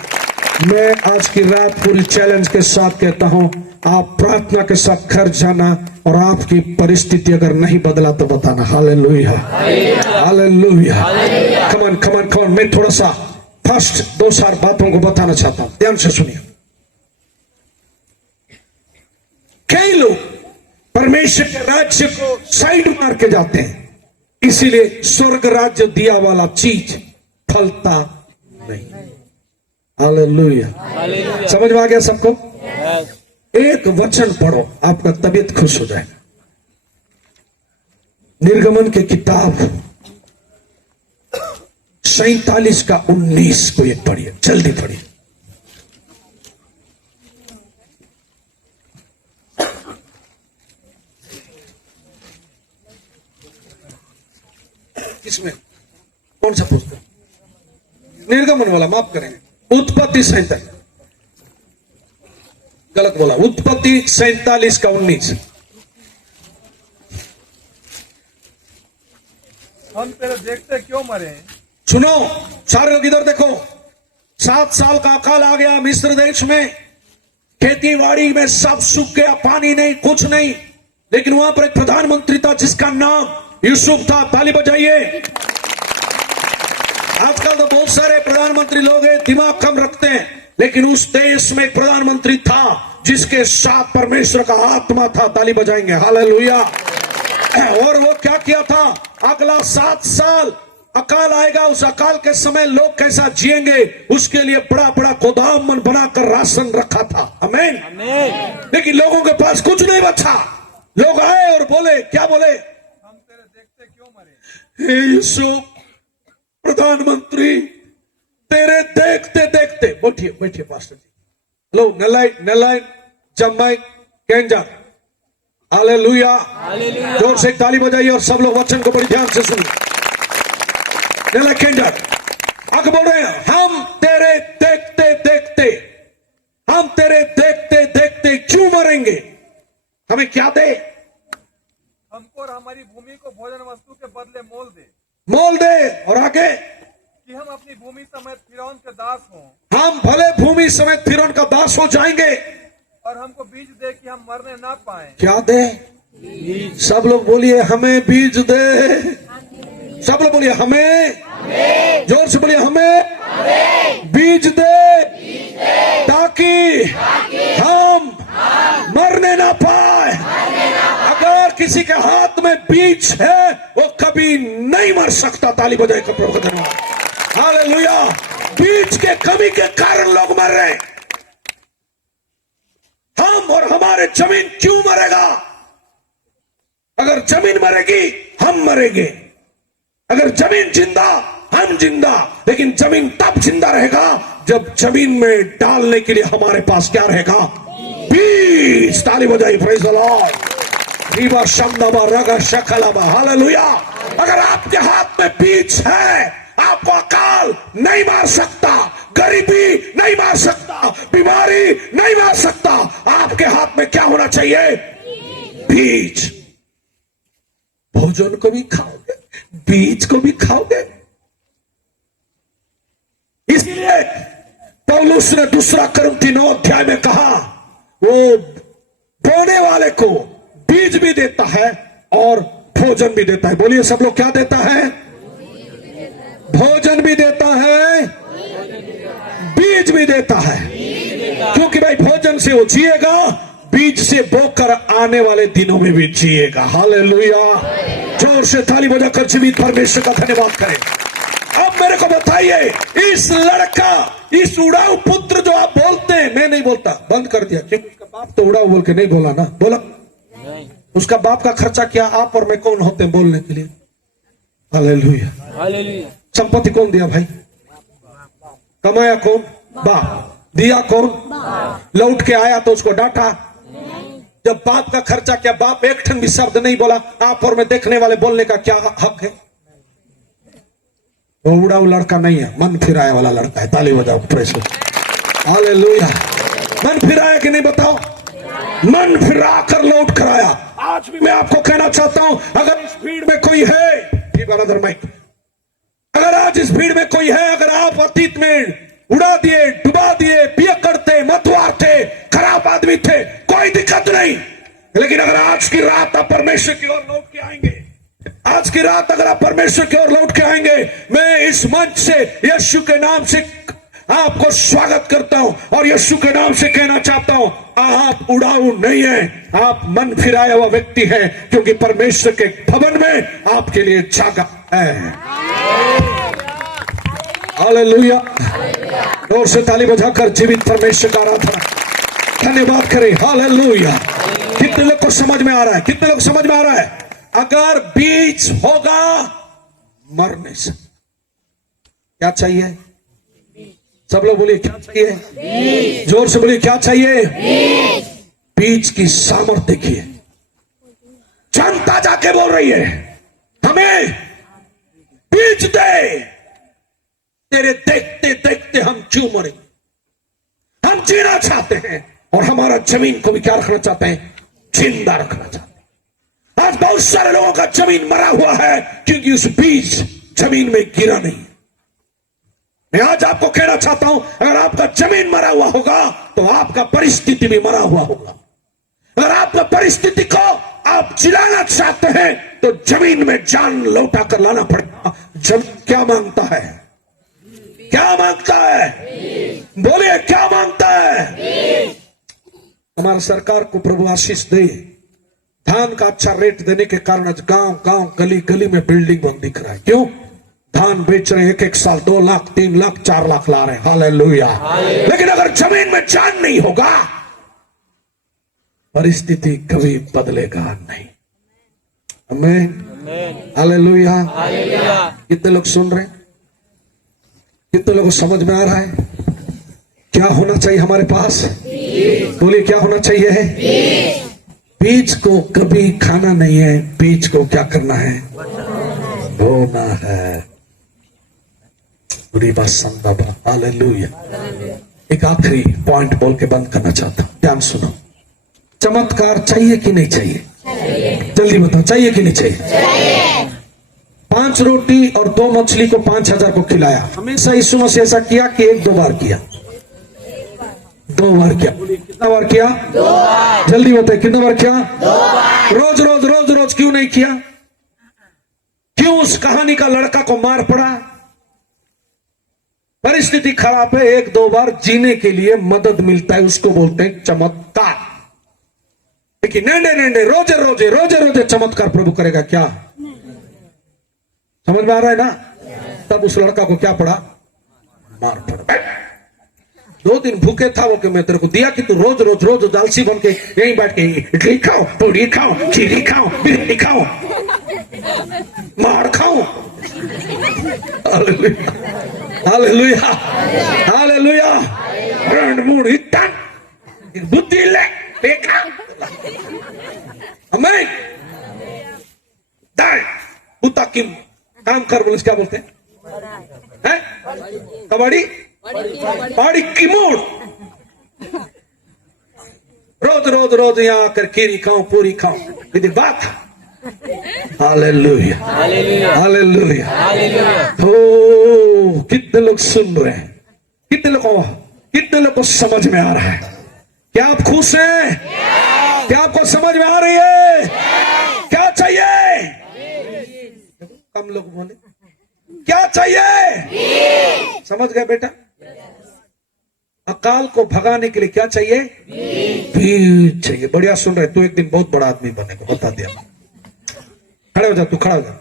मैं आज की रात पूरी चैलेंज के साथ कहता हूं, आप प्रार्थना के साथ घर जाना और आपकी परिस्थिति अगर नहीं बदला तो बताना। हालेलुया, हालेलुया, कमान कमान कमान। मैं थोड़ा सा फर्स्ट 2-4 बातों को बताना चाहता हूं, ध्यान से सुनिए। कई लोग परमेश्वर के राज्य को साइड मार के जाते हैं, इसीलिए स्वर्ग राज्य दिया वाला चीज फलता नहीं। हालेलुया, समझ में आ गया सबको? एक वचन पढ़ो, आपका तबीयत खुश हो जाएगा। निर्गमन की किताब 47 का 19 को ये पढ़िए, जल्दी पढ़िए। इसमें कौन सा पुस्तक? निर्गमन वाला, माफ करेंगे, उत्पत्ति 47, गलत बोला, उत्पत्ति 47 का 19। हम तेरे देखते क्यों मरे? सुनो सारे लोग, इधर देखो। 7 साल का अकाल आ गया मिस्र देश में, खेती बाड़ी में सब सूख गया, पानी नहीं, कुछ नहीं, लेकिन वहां पर एक प्रधानमंत्री था जिसका नाम यूसुफ था। ताली बजाइए। आजकल तो बहुत सारे प्रधानमंत्री लोग हैं, दिमाग कम रखते हैं, लेकिन उस देश में एक प्रधानमंत्री था जिसके साथ परमेश्वर का आत्मा था। ताली बजाएंगे, हालेलुया। और वो क्या किया था? अगला 7 साल अकाल आएगा, उस अकाल के समय लोग कैसा जिएंगे उसके लिए बड़ा बड़ा गोदाम बनाकर राशन रखा था। आमीन। लेकिन लोगों के पास कुछ नहीं बचा। लोग आए और बोले, क्या बोले? हम तेरे देखते क्यों मरे? हे यूसुफ प्रधानमंत्री, तेरे देखते देखते, बैठिए बैठिए पास्टर जी। हेलो, नलाइन जम्बाई केंजा, हालेलुया, जोर से ताली बजाइए और सब लोग वचन को बड़ी ध्यान से सुनिए। नलाइन केंजा आगे बोल रहे हैं, हम तेरे देखते देखते, हम तेरे देखते देखते क्यों मरेंगे? हमें क्या दे? हमको और हमारी भूमि को भोजन वस्तु के बदले मोल दे। मोल दे। और आगे, कि हम अपनी भूमि समेत फिरौन के दास हों। हम भले भूमि समेत फिरौन का दास हो जाएंगे। और हमको बीज दे कि हम मरने ना पाए। क्या दे? सब लोग बोलिए, हमें बीज दे। सब लोग बोलिए, हमें। जोर से बोलिए, हमें बीज दे, ताकि हम मरने ना पाए। अगर किसी के हाथ में बीज है वो कभी नहीं मर सकता। ताली बजाए प्रभु का धन्यवाद, हालेलुया। बीज के कमी के कारण लोग मर रहे हैं। हम और हमारे जमीन क्यों मरेगा? अगर जमीन मरेगी हम मरेंगे, अगर जमीन जिंदा हम जिंदा। लेकिन जमीन तब जिंदा रहेगा जब जमीन में डालने के लिए हमारे पास क्या रहेगा? बीज। ताली बजाई, प्रेज द लॉर्ड। रीवा शब्दाबा रगा शकलाबा, हालेलुया। अगर आपके हाथ में बीज है, आपको अकाल नहीं मार सकता, गरीबी नहीं मार सकता, बीमारी नहीं मार सकता। आपके हाथ में क्या होना चाहिए? बीज। भोजन को भी खाओगे, बीज को भी खाओगे। इसलिए पौलुस ने 2 कुरिन्थी 9 अध्याय में कहा, वो बोने वाले को बीज भी देता है और भोजन भी देता है। बोलिए सब लोग, क्या देता है? भोजन भी देता है, बीज भी देता है। क्योंकि भाई भोजन से वो जिएगा, बीज से बोकर आने वाले दिनों में भी जिएगा। हालेलुया। जोर से ताली बजाकर जीवित परमेश्वर का धन्यवाद करें। अब मेरे को बताइए, इस लड़का, इस उड़ाऊ पुत्र जो आप बोलते हैं, मैं नहीं बोलता, बंद कर दिया, क्योंकि उसका बाप तो उड़ाऊ बोल के नहीं बोला ना। बोला उसका बाप का खर्चा क्या? आप और मैं कौन होते हैं बोलने के लिए? Hallelujah, hallelujah. संपत्ति कौन दिया भाई? कमाया कौन? बाप। दिया कौन? लौट के आया तो उसको डांटा। जब बाप का खर्चा क्या? बाप एक ठन भी शब्द नहीं बोला। आप और मैं देखने वाले बोलने का क्या हक है? वो उड़ाऊ लड़का नहीं है, मन फिराया वाला लड़का है। ताली बजाओ, प्रेस। हालेलुया। मन फिराया कि नहीं बताओ? मन फिरा कर लौट कर आया। आज भी मैं आपको कहना चाहता हूं, अगर इस भीड़ में कोई है, अनदर माइक, अगर आज इस भीड़ में कोई है, अगर आप अतीत में उड़ा दिए, डुबा दिए, पिया करते, मतवार थे, खराब आदमी थे, कोई दिक्कत नहीं। लेकिन अगर आज की रात आप परमेश्वर की ओर लौट के आएंगे, आज की रात अगर आप परमेश्वर की ओर लौट के आएंगे, मैं इस मंच से यीशु के नाम से आपको स्वागत करता हूं और यीशु के नाम से कहना चाहता हूं, आप उड़ाऊ नहीं है, आप मन फिराया हुआ व्यक्ति है, क्योंकि परमेश्वर के भवन में आपके लिए जगह है। हालेलुया। जोर से ताली बजाकर जीवित परमेश्वर का आराधना धन्यवाद करें। हालेलुया। कितने लोग को समझ में आ रहा है? कितने लोग समझ में आ रहा है? अगर बीज होगा मरने से, क्या चाहिए? सब लोग बोलिए क्या चाहिए? जोर से बोलिए क्या चाहिए? बीज की सामर्थ्य देखिए, जनता जाके बोल रही है हमें बीज दे, तेरे देखते देखते हम क्यों मरेंगे? हम जीना चाहते हैं और हमारा जमीन को भी क्या रखना चाहते हैं? जिंदा रखना चाहते हैं। आज बहुत सारे लोगों का जमीन मरा हुआ है क्योंकि उस बीज जमीन में गिरा नहीं। मैं आज आपको कहना चाहता हूं, अगर आपका जमीन मरा हुआ होगा तो आपका परिस्थिति भी मरा हुआ होगा। अगर आपका परिस्थिति को आप जिलाना चाहते हैं तो जमीन में जान लौटा कर लाना पड़ेगा। जमीन क्या मांगता है? क्या मांगता है? बोलिए क्या मांगता है? हमारा सरकार को प्रभु आशीष दे, धान का अच्छा रेट देने के कारण आज गांव गांव गली गली में बिल्डिंग बन दिख रहा है। क्यों? धान बेच रहे हैं, एक एक साल 2 लाख 3 लाख 4 लाख ला रहे हैं। हालेलुया। लेकिन अगर जमीन में जान नहीं होगा, परिस्थिति कभी बदलेगा नहीं। आमीन। हालेलुया। कितने लोग सुन रहे हैं? कितने लोगों को समझ में आ रहा है? क्या होना चाहिए हमारे पास? बोलिए क्या होना चाहिए? बीज को कभी खाना नहीं है, बीज को क्या करना है? बोना है। बुरी बात संभव। हालेलुया। एक आखिरी पॉइंट बोल के बंद करना चाहता हूं, ध्यान सुनो। चमत्कार चाहिए कि नहीं चाहिए? जल्दी बताओ, चाहिए कि नहीं चाहिए? 5 रोटी और 2 मछली को 5000 को खिलाया। हमेशा यीशु मसीह ऐसा किया कि 1-2 बार किया? 2 बार किया। कितना बार किया? 2 बार। जल्दी बताइए कितना बार किया? 2 बार। रोज रोज रोज रोज क्यों नहीं किया? क्यों उस कहानी का लड़का को मार पड़ा? परिस्थिति खराब है, 1-2 बार जीने के लिए मदद मिलता है, उसको बोलते हैं चमत्कार। लेकिन नहीं, रोजे रोजे रोजे रोजे चमत्कार प्रभु करेगा क्या? समझ में आ रहा है ना? तब उस लड़का को क्या पड़ा? मार पड़ा। 2 दिन भूखे था वो कि मैं तेरे को दिया कि तू रोज रोज रोज आलसी बन के यहीं बैठ के इडली खाओ, पूरी खाओ, खीरी खाओ, बिरयानी खाओ, मार खाओ। Hallelujah, hallelujah, hallelujah. Brand mood इतना बुद्धि ले देखा हमें दाई बुता की काम कर बोले क्या बोलते हैं? कबड्डी पाड़ी की मोड़। रोज रोज रोज यहाँ आकर खीरी खाओ, पूरी खाओ, यदि बात। Hallelujah, hallelujah, hallelujah. ओ कितने लोग सुन रहे हैं? कितने लोग को समझ में आ रहा है? क्या आप खुश हैं? क्या आपको समझ में आ रही है? क्या चाहिए? कम लोग बोले क्या चाहिए? समझ गए बेटा? अकाल को भगाने के लिए क्या चाहिए? बीज चाहिए। बढ़िया सुन रहे। तू एक दिन बहुत बड़ा आदमी बनेगा, बता दिया। खड़े हो जा, तू खड़ा हो जा,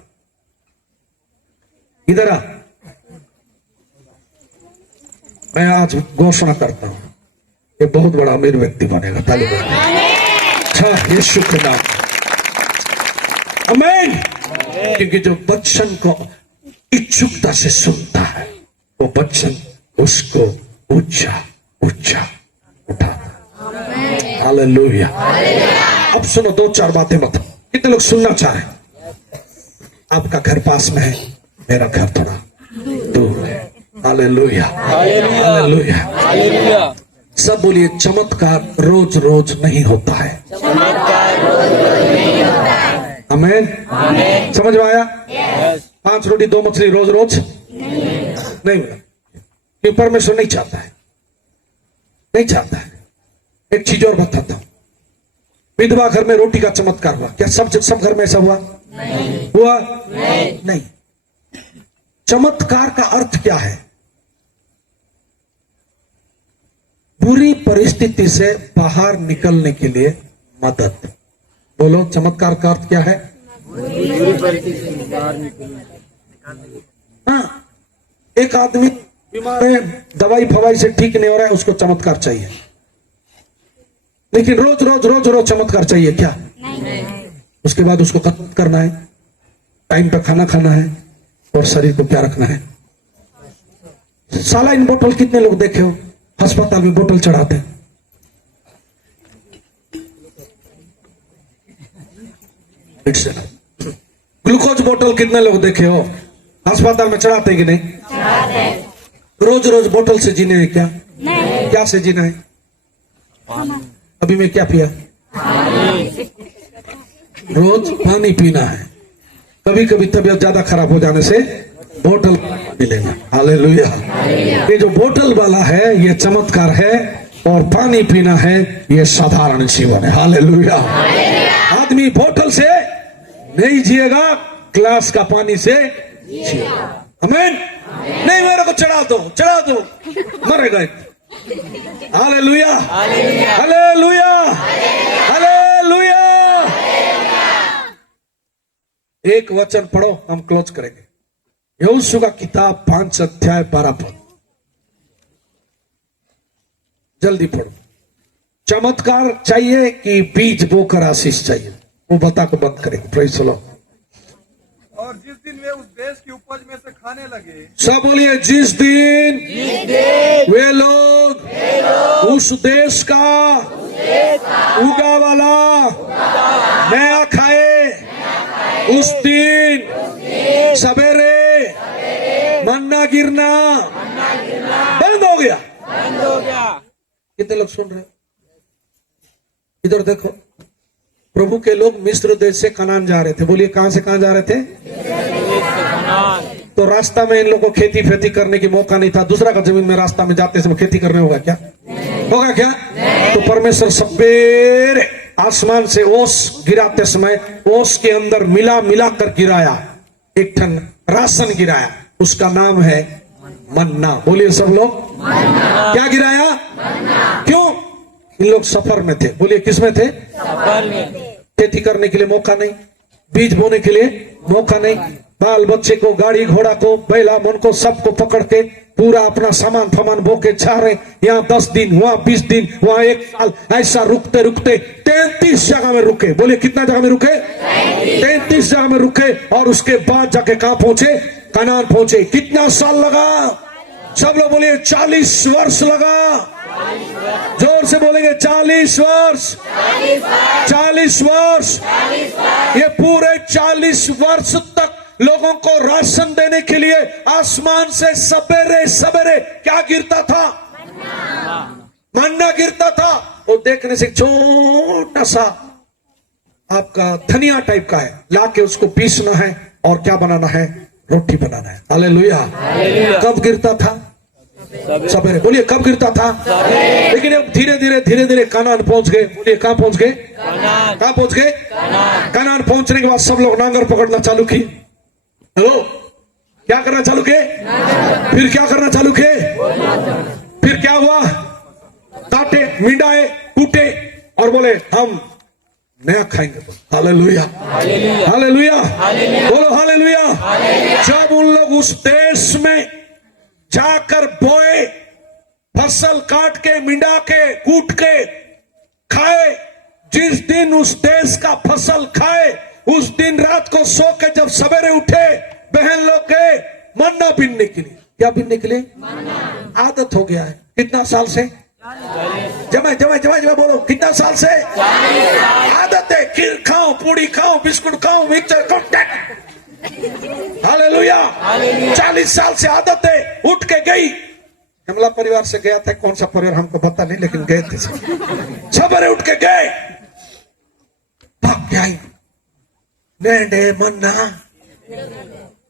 इधर आ। मैं आज घोषणा करता हूं, ये बहुत बड़ा अमीर व्यक्ति बनेगा। ताली बजाओ यीशु के नाम। आमीन। क्योंकि जो वचन को इच्छुकता से सुनता है, वो वचन उसको ऊंचा ऊंचा उठाता है। हालेलुया। अब सुनो 2-4 बातें बताओ। कितने लोग सुनना चाहें? आपका घर पास में है, मेरा घर थोड़ा दूर है। Hallelujah, hallelujah, hallelujah. सब बोलिए चमत्कार रोज रोज नहीं होता है। आमीन। समझ में आया? 5 रोटी 2 मछली रोज रोज नहीं मिला, ये परमेश्वर नहीं चाहता है, नहीं चाहता है। एक चीज और बताता हूं, विधवा घर में रोटी का चमत्कार हुआ क्या? सब घर में ऐसा हुआ? हुआ नहीं। चमत्कार का अर्थ क्या है? बुरी परिस्थिति से बाहर निकलने के लिए मदद। बोलो, चमत्कार का अर्थ क्या है? हाँ, एक आदमी बीमार है, दवाई फवाई से ठीक नहीं हो रहा है, उसको चमत्कार चाहिए। लेकिन रोज रोज रोज रोज चमत्कार चाहिए क्या? उसके बाद उसको खत्म करना है, टाइम पर खाना खाना है और शरीर को क्या रखना है। सालाइन बोतल कितने लोग देखे हो अस्पताल में बोतल चढ़ाते हैं? ग्लूकोज बोतल कितने लोग देखे हो अस्पताल में चढ़ाते कि नहीं? रोज रोज बोतल से जीने हैं क्या? क्या से जीना है? अभी मैं क्या पिया? रोज पानी पीना है। कभी कभी तबीयत ज्यादा खराब हो जाने से बोतल मिलेगा। हालेलुया। ये जो बोतल वाला है ये चमत्कार है, और पानी पीना है ये साधारण जीवन है। हालेलुया। आदमी बोतल से नहीं जिएगा, ग्लास का पानी से जिएगा। आमीन। नहीं, मेरे को चढ़ा दो मरेगा। Hallelujah, hallelujah, hallelujah. एक वचन पढ़ो, हम क्लोज करेंगे। यहोशू का किताब 5 अध्याय 12 पद, जल्दी पढ़ो। चमत्कार चाहिए कि बीज बोकर आशीष चाहिए? वो बता को बंद करेंगे। Praise the Lord. और जिस दिन वे उस देश की उपज में से खाने लगे, सब बोलिए, जिस दिन वे लोग उस देश का उगा वाला नया खाए, उस दिन सवेरे मन्ना गिरना बंद हो गया। कितने लोग सुन रहे हैं? इधर देखो, प्रभु के लोग मिस्र देश से कनान जा रहे थे। बोलिए, कहां से कहां जा रहे थे? तो रास्ता में इन लोगों को खेती फेती करने की मौका नहीं था। दूसरा का जमीन में रास्ता में जाते समय खेती करने होगा क्या? होगा क्या? तो परमेश्वर सवेरे आसमान से ओस गिराते समय ओस के अंदर मिला कर गिराया, एक ठन राशन गिराया, उसका नाम है मन्ना। बोलिए सब लोग, क्या गिराया? क्यों? इन लोग सफर में थे। बोलिए, किस में थे? सफर में। खेती करने के लिए मौका नहीं, बीज बोने के लिए मौका नहीं, बाल बच्चे को, गाड़ी घोड़ा को, बैला मन को, सबको पकड़ के पूरा अपना सामान फमान बो के जा रहे। यहाँ 10 दिन, वहां 20 दिन, वहां 1 साल, ऐसा रुकते रुकते 33 जगह में रुके। बोलिए, कितना जगह में रुके? 33 जगह में रुके। और उसके बाद जाके कहां पहुंचे? कनान पहुंचे। कितना साल लगा? सब लोग बोलिए, 40 वर्ष लगा। जोर से बोलेंगे, 40 वर्ष। 40 वर्ष। ये पूरे 40 वर्ष तक लोगों को राशन देने के लिए आसमान से सवेरे सवेरे क्या गिरता था? मन्ना गिरता था। वो देखने से छोटा सा आपका धनिया टाइप का है, लाके उसको पीसना है और क्या बनाना है? रोटी बनाना है। हालेलुया। कब गिरता था? सवेरे। बोलिए, कब गिरता था? लेकिन अब धीरे धीरे कनान पहुंच गए। बोलिए, कहां पहुंच गए? कहां पहुंच गए? कनान पहुंचने के बाद सब लोग नांगर पकड़ना चालू किए। हेलो, क्या करना चालू किए? फिर क्या करना चालू किए? फिर क्या हुआ? काटे, मिंडाए, कूटे और बोले, हम नया खाएंगे। हालेलुया, हालेलुया, बोलो हालेलुया। जब उन लोग उस देश में जाकर बोए, फसल काट के, मिंडा के, कूट के खाए, जिस दिन उस देश का फसल खाए, उस दिन रात को सो के जब सवेरे उठे, बहन लोग गए मन्ना बीनने के लिए। क्या बीनने के लिए? आदत हो गया है। कितना साल से? जमा बोलो, कितना साल से? आदत है। खीर खाओ, पूड़ी खाओ, बिस्कुट खाओ, मिक्सचर खाओ। हालेलुया। 40 साल से आदत है। उठ के गई, हमला परिवार से गया था। कौन सा परिवार हमको पता नहीं, लेकिन गए थे। सवेरे उठ के गए, भाग के आई, नेंडे मन्ना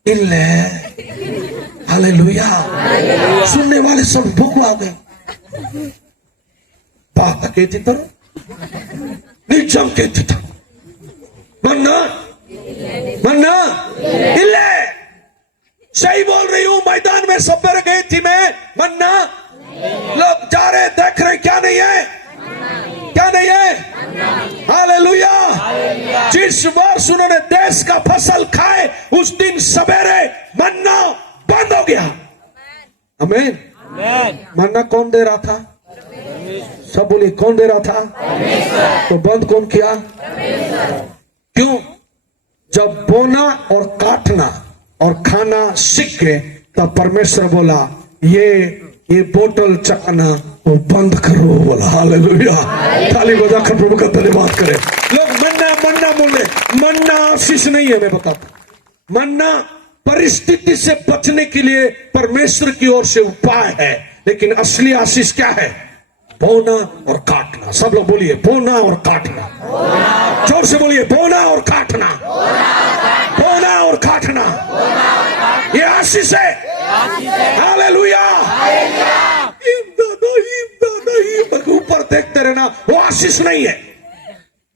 इल्ले हालेलुया। सुनने वाले सब भुगवा गए। बात कहती तो निचम कहती था मन्ना मन्ना इल्ले। सही बोल रही हूं, मैदान में सब्र गई थी मैं, मन्ना लोग जा रहे देख रहे, क्या नहीं है, क्या नहीं है, हालेलुया। जिस वर्ष उन्होंने देश का फसल खाए उस दिन सवेरे मन्ना बंद हो गया। आमीन। मन्ना कौन दे रहा था? सब बोलिए कौन दे रहा था? तो बंद कौन किया? क्यों? जब बोना और काटना और खाना सीख गए तब परमेश्वर बोला ये बोतल चकाना वो बंद करो, बोला। हालेलुया। ताली बजाकर प्रभु का धन्यवाद करें। लोग मन्ना मन्ना बोले, मन्ना आशीष नहीं है। मैं बताता, मन्ना परिस्थिति से बचने के लिए परमेश्वर की ओर से उपाय है, लेकिन असली आशीष क्या है? बोना और काटना। सब लोग बोलिए बोना और काटना। जोर से बोलिए बोना और काटना, बोना और काटना। ये आशीष है। हालेलुया। ऊपर देखते रहना, वो आशीष नहीं है।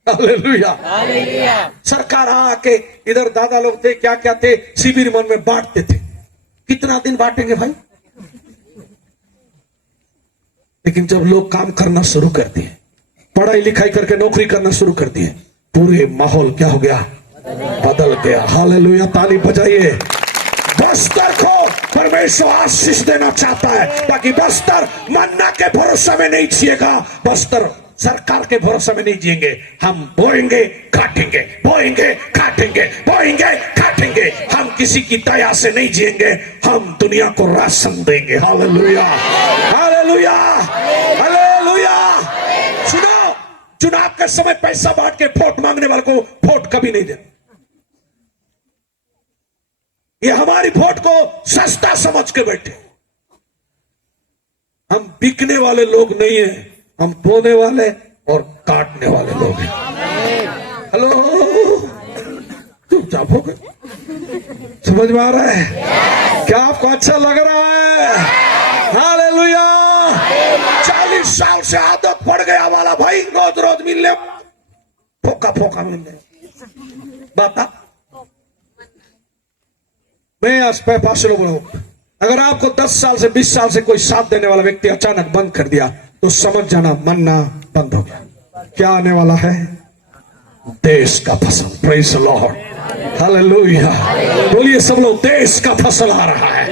हालेलुया। सरकार आके इधर दादा लोग थे, क्या क्या थे, शिविर मन में बांटते थे। कितना दिन बांटेंगे भाई? लेकिन जब लोग काम करना शुरू कर दिए, पढ़ाई लिखाई करके नौकरी करना शुरू कर दिए, पूरे माहौल क्या हो गया? बदल गया। हालेलुया। ताली बजाइए। बस्तर को परमेश्वर आशीष देना चाहता है, ताकि बस्तर मन्ना के भरोसे में नहीं जिएगा, बस्तर सरकार के भरोसे में नहीं जिएंगे। हम बोएंगे काटेंगे, बोएंगे काटेंगे, बोएंगे काटेंगे। हम किसी की दया से नहीं जिएंगे, हम दुनिया को राशन देंगे। Hallelujah, hallelujah, hallelujah. सुनो, चुनाव के समय पैसा बांट के वोट मांगने वाले को वोट कभी नहीं देना। ये हमारी वोट को सस्ता समझ के बैठे। हम बिकने वाले लोग नहीं है, हम बोने वाले और काटने वाले लोग हैं। हेलो, चुपचाप हो गए? समझ में आ रहा है? क्या आपको अच्छा लग रहा है? हालेलुया। 40 साल से आदत पड़ गया वाला भाई, रोज रोज मिलने, फोका फोका मिलने। बता, मैं आज पास लोग हूं, अगर आपको 10 साल से 20 साल से कोई साथ देने वाला व्यक्ति अचानक बंद कर दिया तो समझ जाना मन्ना बंद हो गया। क्या आने वाला है? देश का फसल। Praise the Lord. हालेलुया। बोलिए सब लोग, देश का फसल आ रहा है,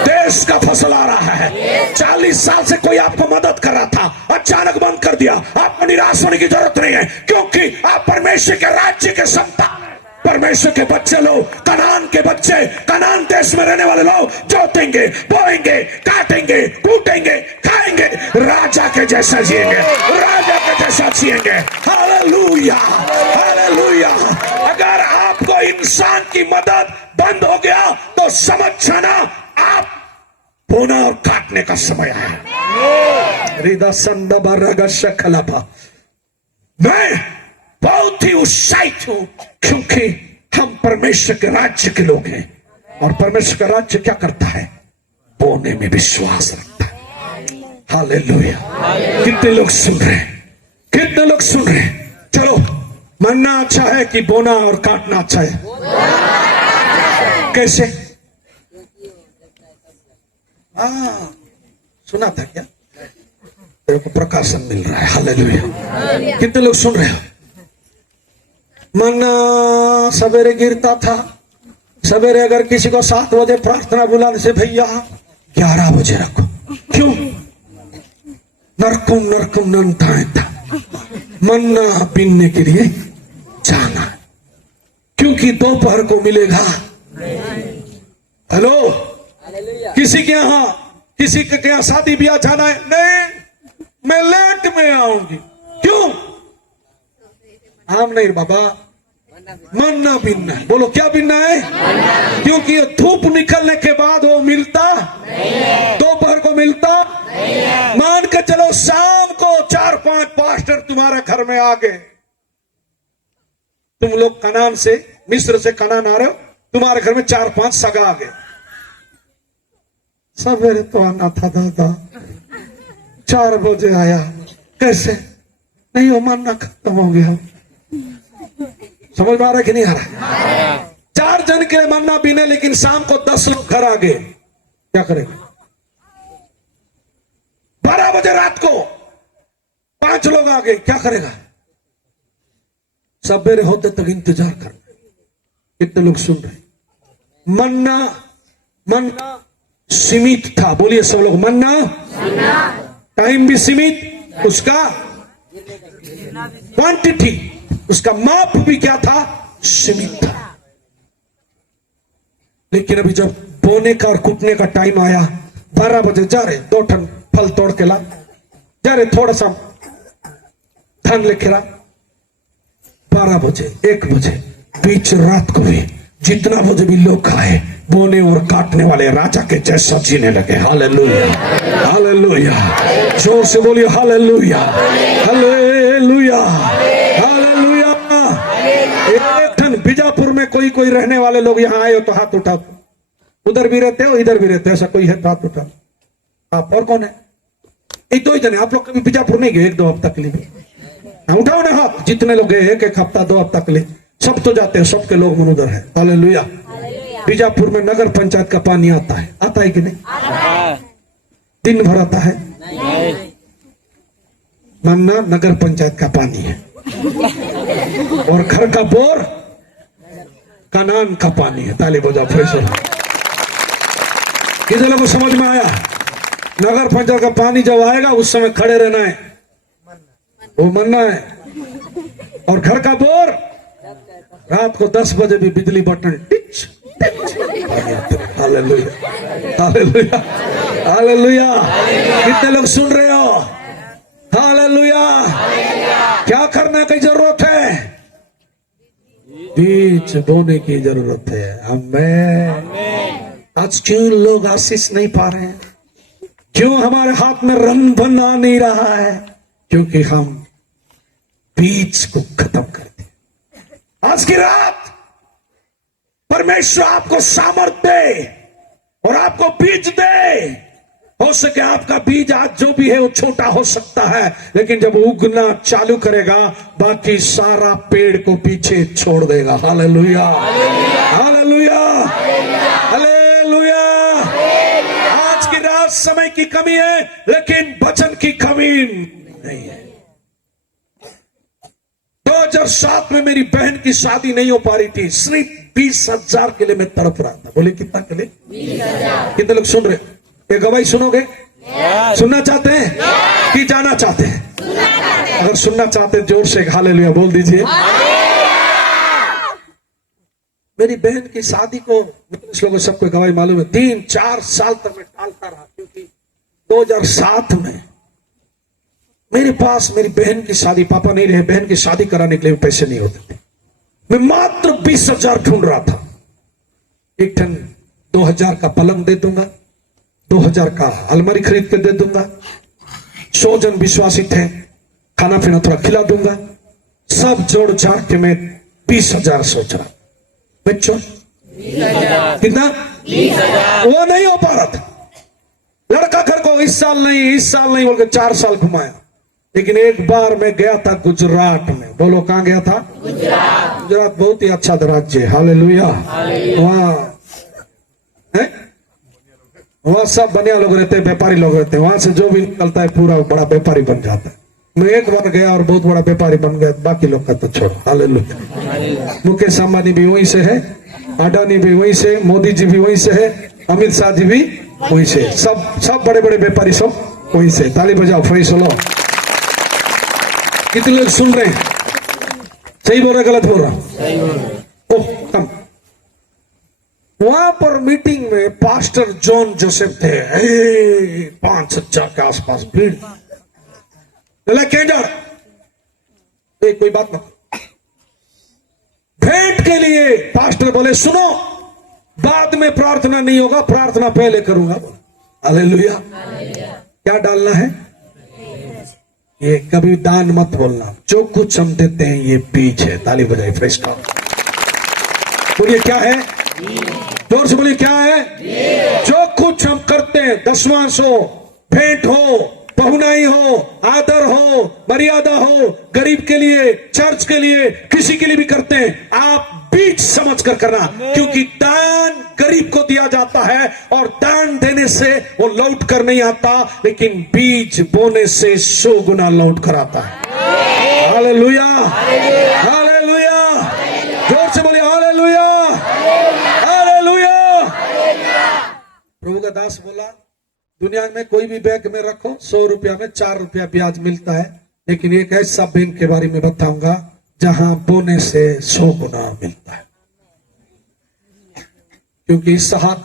देश का फसल आ रहा है। 40 साल से कोई आपको मदद कर रहा था, अचानक बंद कर दिया। आपको निराश होने की जरूरत नहीं है, क्योंकि आप परमेश्वर के राज्य के संतान, परमेश्वर के बच्चे लोग, कनान के बच्चे, कनान देश में रहने वाले लोग जोतेंगे, बोएंगे, काटेंगे, कूटेंगे, खाएंगे, राजा के जैसा जिएंगे, राजा के जैसा जिएंगे। Hallelujah, hallelujah. अगर आपको इंसान की मदद बंद हो गया तो समझ जाना आप बोना और काटने का समय आया। हृदय संदबरग शकलपा। मैं बहुत ही उत्साहित हूं, क्योंकि हम परमेश्वर के राज्य के लोग हैं, और परमेश्वर का राज्य क्या करता है? बोने में विश्वास रखता है। हालेलुया। कितने लोग सुन रहे हैं? कितने लोग सुन रहे हैं? चलो, मन्ना अच्छा है कि बोना और काटना अच्छा है? कैसे? सुना था क्या? तेरे को प्रकाशन मिल रहा है। हालेलुया। कितने लोग सुन रहे हो? मन्ना सवेरे गिरता था। सवेरे अगर किसी को 7 बजे प्रार्थना बुलाने से, भैया 11 बजे रखो। क्यों? नरकुम नरकुम नंताए था, मन्ना पीने के लिए जाना, क्योंकि दोपहर को मिलेगा। हेलो, किसी के यहाँ शादी ब्याह जाना है? नहीं, मैं लेट में आऊंगी। क्यों? हम नहीं बाबा, मन्ना बिनना है। बोलो क्या बिनना है? क्योंकि धूप निकलने के बाद वो मिलता, दोपहर को मिलता। मान के चलो शाम को 4-5 पास्टर तुम्हारे घर में आ गए। तुम लोग कनान से, मिस्र से कनान आ रहे हो, तुम्हारे घर में 4-5 सगा आ गए। सवेरे तो आना था दादा, 4 बजे आया, कैसे? नहीं वो मन्ना खत्म हो गया। समझ में आ रहा है कि नहीं आ रहा? 4 जन के मन्ना पीने, लेकिन शाम को 10 लोग घर आ गए, क्या करेगा? 12 बजे रात को 5 लोग आ गए, क्या करेगा? सवेरे होते तक इंतजार करना। कितने लोग सुन रहे? मन्ना सीमित था, बोलिए सब लोग, मन्ना टाइम भी सीमित, उसका क्वांटिटी, उसका माप भी क्या था? सीमित था। लेकिन अभी जब बोने का और कूटने का टाइम आया, 12 बजे जा रहे 2 टन फल तोड़ के ला, जा रहे थोड़ा सा धान लेके ला, 12 बजे 1 बजे बीच रात को भी जितना बजे भी लोग खाए, बोने और काटने वाले राजा के जैसा जीने लगे। हालेलुया, हालेलुया, जोर से बोलिए हालेलुया, हालेलुया, हालेलुया। एक ठन बीजापुर में कोई रहने वाले लोग यहाँ आए हो तो हाथ उठाओ। उधर भी रहते हो, इधर भी रहते हो, ऐसा कोई है तो हाथ उठाओ। आप और कौन है? एक 2 ही जने। आप लोग कभी बीजापुर नहीं गए 1-2 हफ्ता के लिए? उठाओ ना हाथ, जितने लोग गए 1-1 हफ्ता 2 हफ्ता के लिए। सब तो जाते हैं, सबके लोग मन उधर है। हालेलुया। बीजापुर में नगर पंचायत का पानी आता है कि नहीं? दिन भर आता है। मन्ना नगर पंचायत का पानी है, और घर का बोर कनान का पानी है। ताली बजाओ, फ्रेश हो। किसी लोगों को समझ में आया? नगर पंचायत का पानी जब आएगा उस समय खड़े रहना है, वो मन्ना है। और घर का बोर रात को 10 बजे भी बिजली button teach teach. Hallelujah, hallelujah, hallelujah. कितने लोग सुन रहे हो? हालेलुया। क्या करने की जरूरत है? बीज बोने की जरूरत है। आमीन। आज क्यों लोग आशीष नहीं पा रहे हैं? क्यों हमारे हाथ में रंग बना नहीं रहा है? क्योंकि हम बीज को खत्म कर दिए। आज की रात परमेश्वर आपको सामर्थ दे और आपको बीज दे। हो सके आपका बीज आज जो भी है वो छोटा हो सकता है, लेकिन जब उगना चालू करेगा बाकी सारा पेड़ को पीछे छोड़ देगा। Hallelujah, hallelujah, hallelujah. आज की रात समय की कमी है, लेकिन वचन की कमी नहीं है। 2007 में मेरी बहन की शादी नहीं हो पा रही थी। सिर्फ 20,000 के लिए मैं तड़प रहा था। बोले कितना के लिए? 20,000। कितने लोग सुन रहे? ये गवाही सुनोगे? सुनना चाहते हैं कि जाना चाहते हैं? अगर सुनना चाहते हैं जोर से हालेलुया बोल दीजिए। मेरी बहन की शादी को लोगों सबको गवाही मालूम है, 3-4 साल तक मैं टालता रहा, क्योंकि 2007 में मेरे पास मेरी बहन की शादी, पापा नहीं रहे, बहन की शादी कराने के लिए पैसे नहीं होते थे। मैं मात्र 20,000 ढूंढ रहा था। एक टन 2,000 का पलंग दे दूंगा, 2,000 का अलमारी खरीद के दे दूंगा, 100 जन विश्वासी थे, खाना पीना थोड़ा खिला दूंगा। सब जोड़ जाड़ के मैं 20,000 सोच रहा। बच्चों कितना? 20,000। वो नहीं हो पा रहा था। लड़का घर को इस साल नहीं बोल के 4 साल घुमाया। लेकिन एक बार मैं गया था गुजरात में। बोलो कहां गया था? गुजरात बहुत ही अच्छा राज्य है। हालेलुया। वहां सब बढ़िया लोग रहते हैं, व्यापारी लोग रहते हैं। वहां से जो भी निकलता है पूरा बड़ा व्यापारी बन जाता है। मैं एक बार गया और बहुत बड़ा व्यापारी बन गया, बाकी लोग का तो छोड़ो। हालेलुया। मुकेश अंबानी भी वहीं से है, अडानी भी वहीं से, मोदी जी भी वहीं से है, अमित शाह जी भी वहीं से, सब बड़े बड़े व्यापारी सब वहीं से। ताली बजाओ, फ्रेश हो। कितने लोग सुन रहे हैं? सही बोल रहा गलत बोल रहा? ओह कम। वहां पर मीटिंग में पास्टर जॉन जोसेफ थे। 5,000 के आसपास भीड़। कोई बात ना, भेंट के लिए पास्टर बोले सुनो, बाद में प्रार्थना नहीं होगा, प्रार्थना पहले करूंगा। हालेलुया। क्या डालना है? ये कभी दान मत बोलना। जो कुछ हम देते हैं ये बीज है। ताली बजाई, फ्रेश का बोलिए क्या है? जोर से बोलिए क्या है? जो कुछ हम करते हैं, दशमांश हो, भेंट हो, पहुनाई हो, आदर हो, मर्यादा हो, गरीब के लिए, चर्च के लिए, किसी के लिए भी करते हैं, आप बीज समझ कर करना, क्योंकि दान गरीब को दिया जाता है और दान देने से वो लौट कर नहीं आता, लेकिन बीज बोने से 100 गुना लौट कर आता है। हालेलुया, हालेलुया, जोर से बोलिए हालेलुया, हालेलुया। प्रभु का दास बोला, दुनिया में कोई भी बैंक में रखो, 100 रुपया में 4 रुपया ब्याज मिलता है, लेकिन एक ऐसा बैंक के बारे में बताऊंगा जहां बोने से 100 गुना मिलता है। क्योंकि इसहाक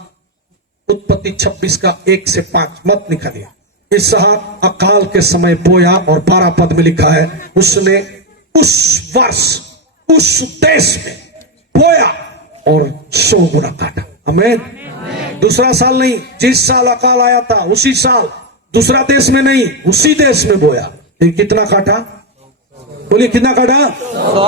उत्पत्ति 26 का 1 से 5 मत निकालिए। इसहाक अकाल के समय बोया और 12 पद में लिखा है उसने उस वर्ष उस देश में बोया और 100 गुना काटा। आमीन। दूसरा साल नहीं, जिस साल अकाल आया था उसी साल, दूसरा देश में नहीं, उसी देश में बोया। लेकिन कितना काटा? बोलिए कितना काटा?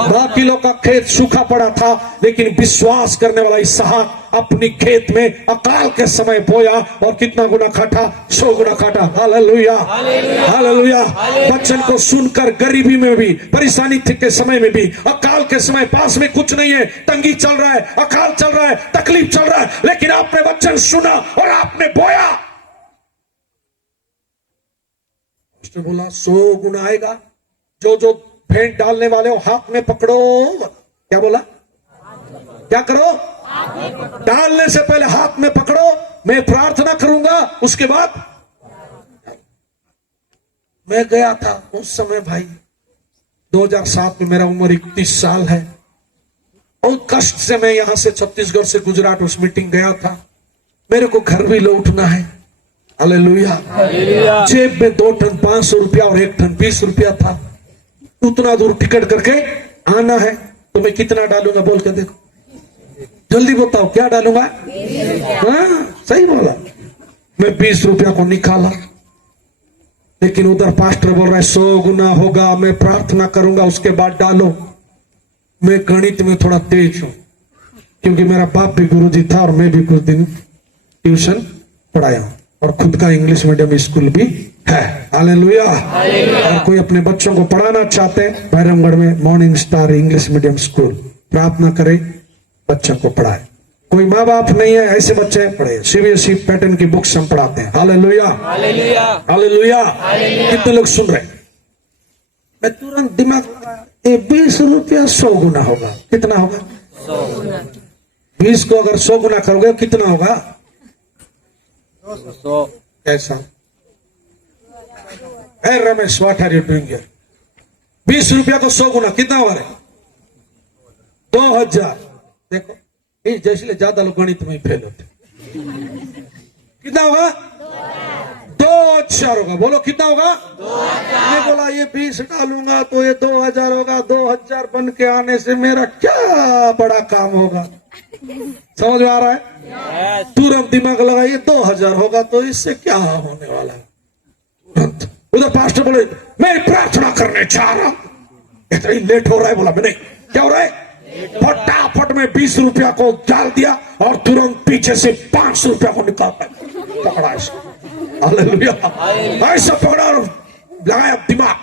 10 किलो का खेत सूखा पड़ा था, लेकिन विश्वास करने वाला इसहाक अपनी खेत में अकाल के समय बोया और कितना गुना काटा? 100 गुना काटा। Hallelujah, hallelujah. वचन को सुनकर गरीबी में भी, परेशानी के समय में भी, अकाल के समय पास में कुछ नहीं है, तंगी चल रहा है, अकाल चल रहा है, तकलीफ चल रहा है, लेकिन आपने वचन सुना और आपने बोया, उसने बोला 100 गुना आएगा। जो भेंट डालने वाले हो हाथ में पकड़ो। क्या बोला? क्या करो? डालने से पहले हाथ में पकड़ो, मैं प्रार्थना करूंगा, उसके बाद मैं गया था उस समय भाई 2007 में, मेरा उम्र 31 साल है। बहुत कष्ट से मैं यहां से छत्तीसगढ़ से गुजरात उस मीटिंग गया था। मेरे को घर भी लौटना है। हालेलुया। जेब में 2 टन 500 रुपया और 1 टन 20 रुपया था। उतना दूर टिकट करके आना है, तो मैं कितना डालूंगा बोल के देखो, जल्दी बताओ क्या डालूंगा? हाँ सही बोला। मैं 20 रुपया को निकाला, लेकिन उधर पास्टर बोल रहा है 100 गुना होगा, मैं प्रार्थना करूंगा उसके बाद डालो। मैं गणित में थोड़ा तेज हूं, क्योंकि मेरा बाप भी गुरुजी था और मैं भी कुछ दिन ट्यूशन पढ़ाया हूं, और खुद का इंग्लिश मीडियम स्कूल भी है। हालेलुया। और कोई अपने बच्चों को पढ़ाना चाहते हैं, भैरमगढ़ में morning star English medium school, प्रार्थना करे बच्चों को पढ़ाए। कोई माँ बाप नहीं है, ऐसे बच्चे पढ़े। सीबीएसई पैटर्न की बुक्स हम पढ़ाते हैं। Hallelujah, hallelujah. कितने लोग सुन रहे? मैं तुरंत दिमाग, 20 रुपया 100 गुना होगा। कितना होगा? 20 को अगर 100 गुना करोगे कितना होगा? 100। कैसा? Hey Ramesh, what are you doing here? 20 रुपया को 100 गुना कितना हुआ रे? 2000। देखो ये जैसे ज्यादा लोग गणित में फेल होते। कितना होगा? 2000 होगा। बोलो कितना होगा? 2000। मैं बोला ये 20 डालूंगा तो ये 2000 होगा। 2000 बन के आने से मेरा क्या बड़ा काम होगा? समझ में आ रहा है? तुरंत दिमाग लगाइए, 2000 होगा तो इससे क्या होने वाला है? उधर पास्टर बोले मैं प्रार्थना करने चाह रहा हूं। इतना ही लेट हो रहा है। बोला मैं नहीं। क्या हो रहा है? फटाफट में 20 रुपया को डाल दिया और तुरंत पीछे से 500 रुपया को निकालता पकड़ा इसको। हालेलुया। ऐसा पकड़ा और लगाया दिमाग,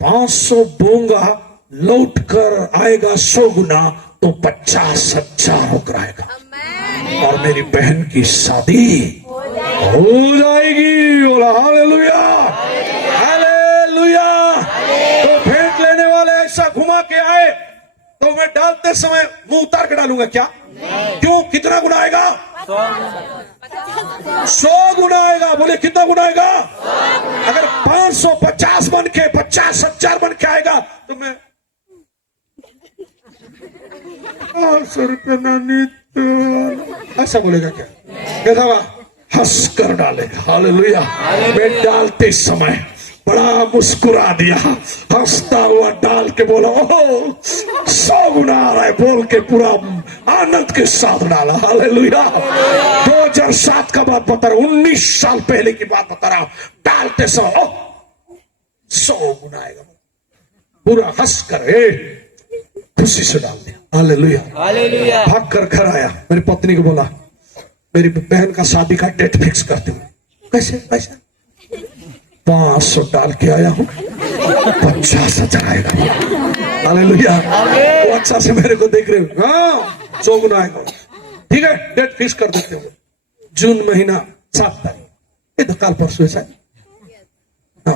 500 दूंगा, लौट कर आएगा 100 गुना, तो 50,000 होकर आएगा और मेरी बहन की शादी हो जाएगी। बोला हालेलुया, हालेलुया। तो भेंट लेने वाले ऐसा घुमा के आए तो मैं डालते समय मुंह उतार के डालूंगा क्या? क्यों? कितना गुना आएगा? 100 गुना आएगा। बोले कितना गुना आएगा? अगर 550 बन के 50,000 बन के आएगा तो मैं 500 रुपये नानी तो ऐसा बोलेगा क्या? कैसा होगा? हंस कर डालेगा। हालेलुया। मैं डालते समय बड़ा मुस्कुरा दिया, हंसता हुआ डाल के बोला ओह 100 गुना आ रहा है बोल के पूरा आनंद के साथ डाला। हालेलुया। 2007 का बात बता रहा हूं, 19 साल पहले की बात बता रहा हूं। डालते समय ओह 100 गुना आएगा, पूरा हंस कर खुशी से डाल दिया। हालेलुया। हालेलुया। भाग कर घर आया, मेरी पत्नी को बोला मेरी बहन का शादी का डेट फिक्स करती हूँ। कैसे पैसा? 500 डाल के आया हूँ, 50,000 आएगा। हालेलुया। वो अच्छा से मेरे को देख रहे हो, हाँ 100 गुना आएगा। ठीक है, डेट फिक्स कर देते हो, जून महीना 7 तारीख। ये तो कल परसों ऐसा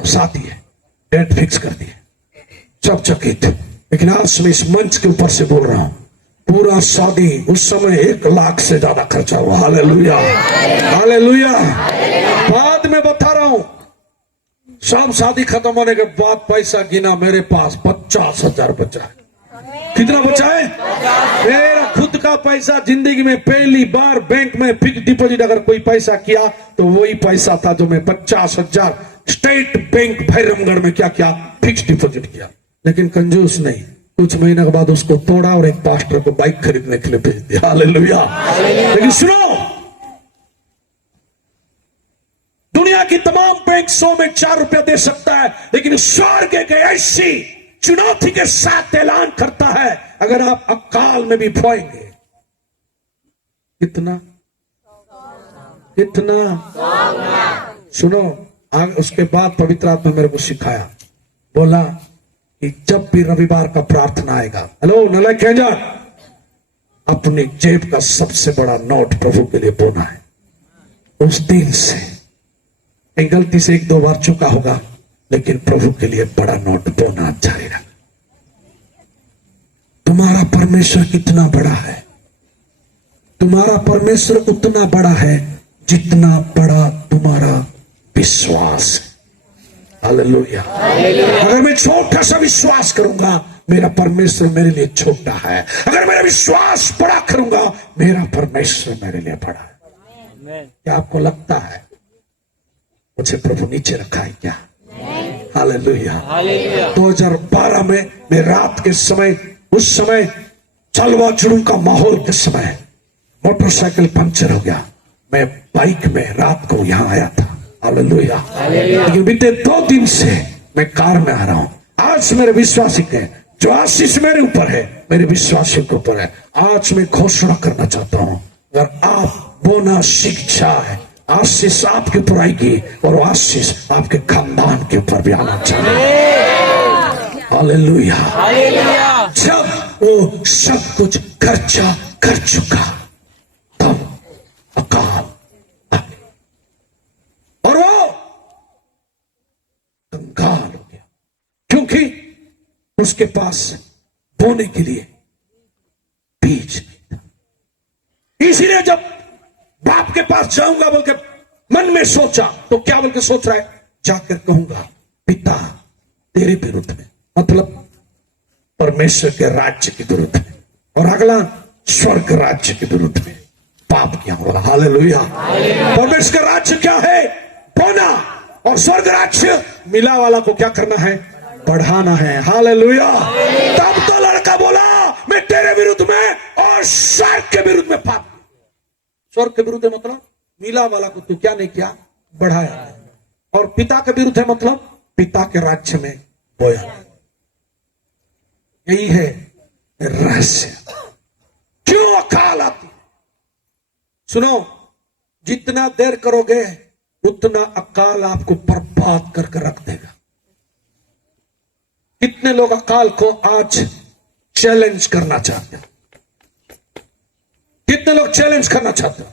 7 ही है, डेट फिक्स कर दी है। सब चकित, लेकिन आज मैं इस मंच के ऊपर से बोल रहा हूं, पूरा शादी उस समय 1 लाख से ज्यादा खर्चा हुआ। Hallelujah, hallelujah. बाद में बता रहा हूं, सब शादी खत्म होने के बाद पैसा गिना, मेरे पास 50,000 बचा है। कितना बचा है? मेरा खुद का पैसा। जिंदगी में पहली बार बैंक में फिक्स डिपॉजिट अगर कोई पैसा किया तो वही पैसा था जो मैं 50,000 स्टेट बैंक भैरमगढ़ में क्या किया, फिक्स डिपॉजिट किया। लेकिन कंजूस नहीं, कुछ महीने के बाद उसको तोड़ा और एक पास्टर को बाइक खरीदने के लिए भेज दिया। हालेलुया। लेकिन सुनो, दुनिया की तमाम बैंक 100 में 4 रुपया दे सकता है, लेकिन स्वर्ग एक ऐसी चुनौती के साथ ऐलान करता है, अगर आप अकाल में भी बोएंगे, कितना कितना सुनो। उसके बाद पवित्र आत्मा मेरे को सिखाया, बोला कि जब भी रविवार का प्रार्थना आएगा, हेलो नलायक कह जा, अपनी जेब का सबसे बड़ा नोट प्रभु के लिए बोना है। उस दिन से गलती से 1-2 बार चुका होगा, लेकिन प्रभु के लिए बड़ा नोट बोना जारी रखा। तुम्हारा परमेश्वर कितना बड़ा है? तुम्हारा परमेश्वर उतना बड़ा है जितना बड़ा तुम्हारा विश्वास है। हालेलुया। अगर मैं छोटा सा विश्वास करूंगा, मेरा परमेश्वर मेरे लिए छोटा है। अगर मेरा विश्वास बड़ा करूंगा, मेरा परमेश्वर मेरे लिए बड़ा है। क्या आपको लगता है मुझे प्रभु नीचे रखा है क्या? हालेलुया। 2012 में मैं रात के समय, उस समय चलवा चुड़ू का माहौल के समय मोटरसाइकिल पंक्चर हो गया। मैं बाइक में रात को यहां आया था। हालेलुया। लेकिन बीते 2 दिन से मैं कार में आ रहा हूं। आज मेरे विश्वासी के जो आशीष मेरे ऊपर है, मेरे विश्वासी के ऊपर है। आज मैं घोषणा करना चाहता हूं, अगर आप बोना सीख जाए, आशीष आपके ऊपर आएगी और आशीष आपके खानदान के ऊपर भी आना चाहिए। हालेलुया। जब वो सब कुछ खर्चा कर चुका, तब अकाल आ गया और वो कंगाल हो गया, क्योंकि उसके पास बोने के लिए बीज नहीं था। इसीलिए जब बाप के पास जाऊंगा बोल के मन में सोचा, तो क्या बोल के सोच रहा है? जाकर कहूंगा पिता तेरे विरुद्ध में, मतलब परमेश्वर के राज्य के विरुद्ध में, और अगला स्वर्ग राज्य के विरुद्ध में पाप किया होगा। हालेलुया। परमेश्वर का राज्य क्या है? बोना, और स्वर्ग राज्य मिला वाला को क्या करना है? बढ़ाना है। हालेलुया। तब तो लड़का बोला मैं तेरे विरुद्ध में और स्वर्ग के विरुद्ध में पाप। स्वर्ग के विरुद्ध मतलब मिला वाला को तू क्या नहीं किया? बढ़ाया। और पिता के विरुद्ध है मतलब पिता के राज्य में बोया। यही है रहस्य। क्यों अकाल आती? सुनो, जितना देर करोगे उतना अकाल आपको बर्बाद करके रख देगा। कितने लोग अकाल को आज चैलेंज करना चाहते हैं? कितने लोग चैलेंज करना चाहते हैं?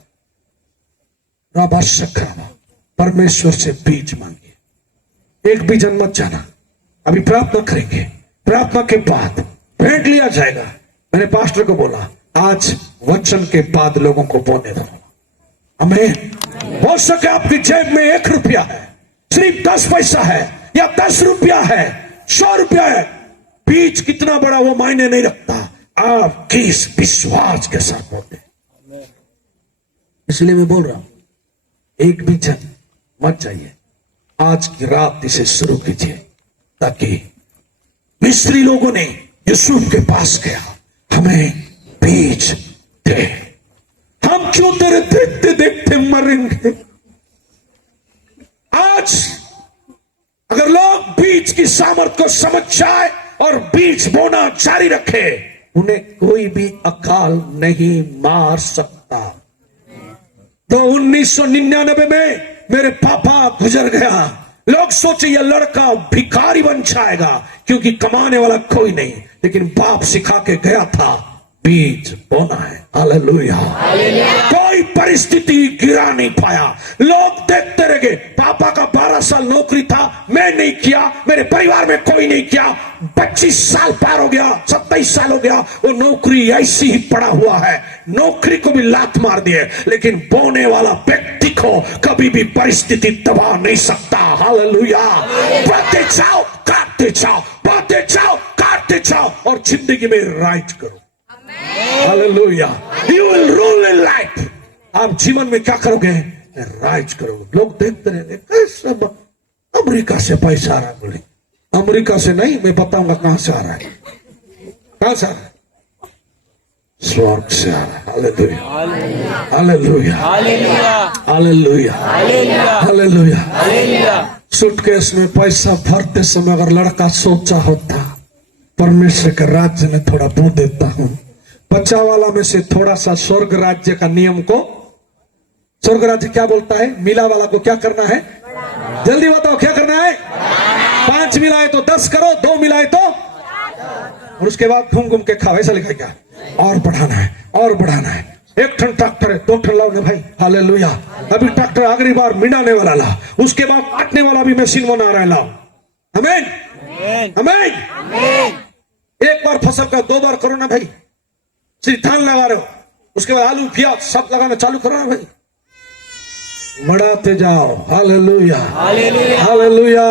परमेश्वर से बीज मांगिए। एक बीज मत जाना, अभी प्रार्थना करेंगे, प्रार्थना के बाद भेंट लिया जाएगा। मैंने पास्टर को बोला आज वचन के बाद लोगों को बोने दो। हमें हो सके आपकी जेब में 1 रुपया है, सिर्फ 10 पैसा है, या 10 रुपया है, 100 रुपया है, बीज कितना बड़ा वो मायने नहीं रखता, आप किस विश्वास के साथ बोलते। इसलिए मैं बोल रहा हूं, एक भी जन मत जाइए, आज की रात इसे शुरू कीजिए, ताकि मिस्री लोगों ने यूसुफ के पास गया, हमें बीज दे, हम क्यों तेरे देखते देखते मरेंगे। आज अगर लोग बीज की सामर्थ को समझ जाए और बीज बोना जारी रखे, उन्हें कोई भी अकाल नहीं मार सकता। तो 1999 में मेरे पापा गुजर गया। लोग सोचे ये लड़का भिखारी बन जाएगा क्योंकि कमाने वाला कोई नहीं, लेकिन बाप सिखा के गया था बीज बोना है। हालेलुया। कोई परिस्थिति गिरा नहीं पाया। लोग देखते रह गए। पापा का 12 साल नौकरी था, मैं नहीं किया, मेरे परिवार में कोई नहीं किया। 25 साल पार हो गया, 27 साल हो गया, वो नौकरी ऐसी ही पड़ा हुआ है। नौकरी को भी लात मार दिए, लेकिन बोने वाला व्यक्ति को कभी भी परिस्थिति दबा नहीं सकता। हालेलुया। बढ़ते जाओ, काटते जाओ, बढ़ते जाओ, काटते जाओ और जिंदगी में राइट करो। Hallelujah. You will rule in life. आप जीवन में क्या करोगे? राइट करोगे। लोग देखते रहे कैसे अमेरिका से पैसा आ रहा है। बोले अमेरिका से नहीं, मैं बताऊंगा कहां से आ रहा है। कहां से आ रहा है? स्वर्ग से आ रहा है। Hallelujah, hallelujah, hallelujah, hallelujah, hallelujah. Suitcase में पैसा भरते समय अगर लड़का सोचा होता परमेश्वर के राज्य में थोड़ा बू देता हूं, 50 वाला में से थोड़ा सा स्वर्ग राज्य का नियम को, स्वर्ग राज्य क्या बोलता है? मिला वाला को क्या करना है? जल्दी बताओ क्या करना है? 5 मिलाए तो 10 करो, 2 मिलाए तो, और उसके बाद घूम घूम के खाओ। ऐसा लिखा क्या? और बढ़ाना है, और बढ़ाना है। 1 टन ट्रैक्टर है, 2 टन लाओ ना भाई। हालेलुया। अभी ट्रैक्टर अगली बार मिलाने वाला ला, उसके बाद काटने वाला भी मशीन बना रहा है, लाओ। आमीन, आमीन। एक बार फसल का 2 बार करो ना भाई। सिर्फ धान लगा रहे हो, उसके बाद आलू प्याज सब लगाना चालू करो ना भाई। बढ़ाते जाओ। Hallelujah, hallelujah, hallelujah,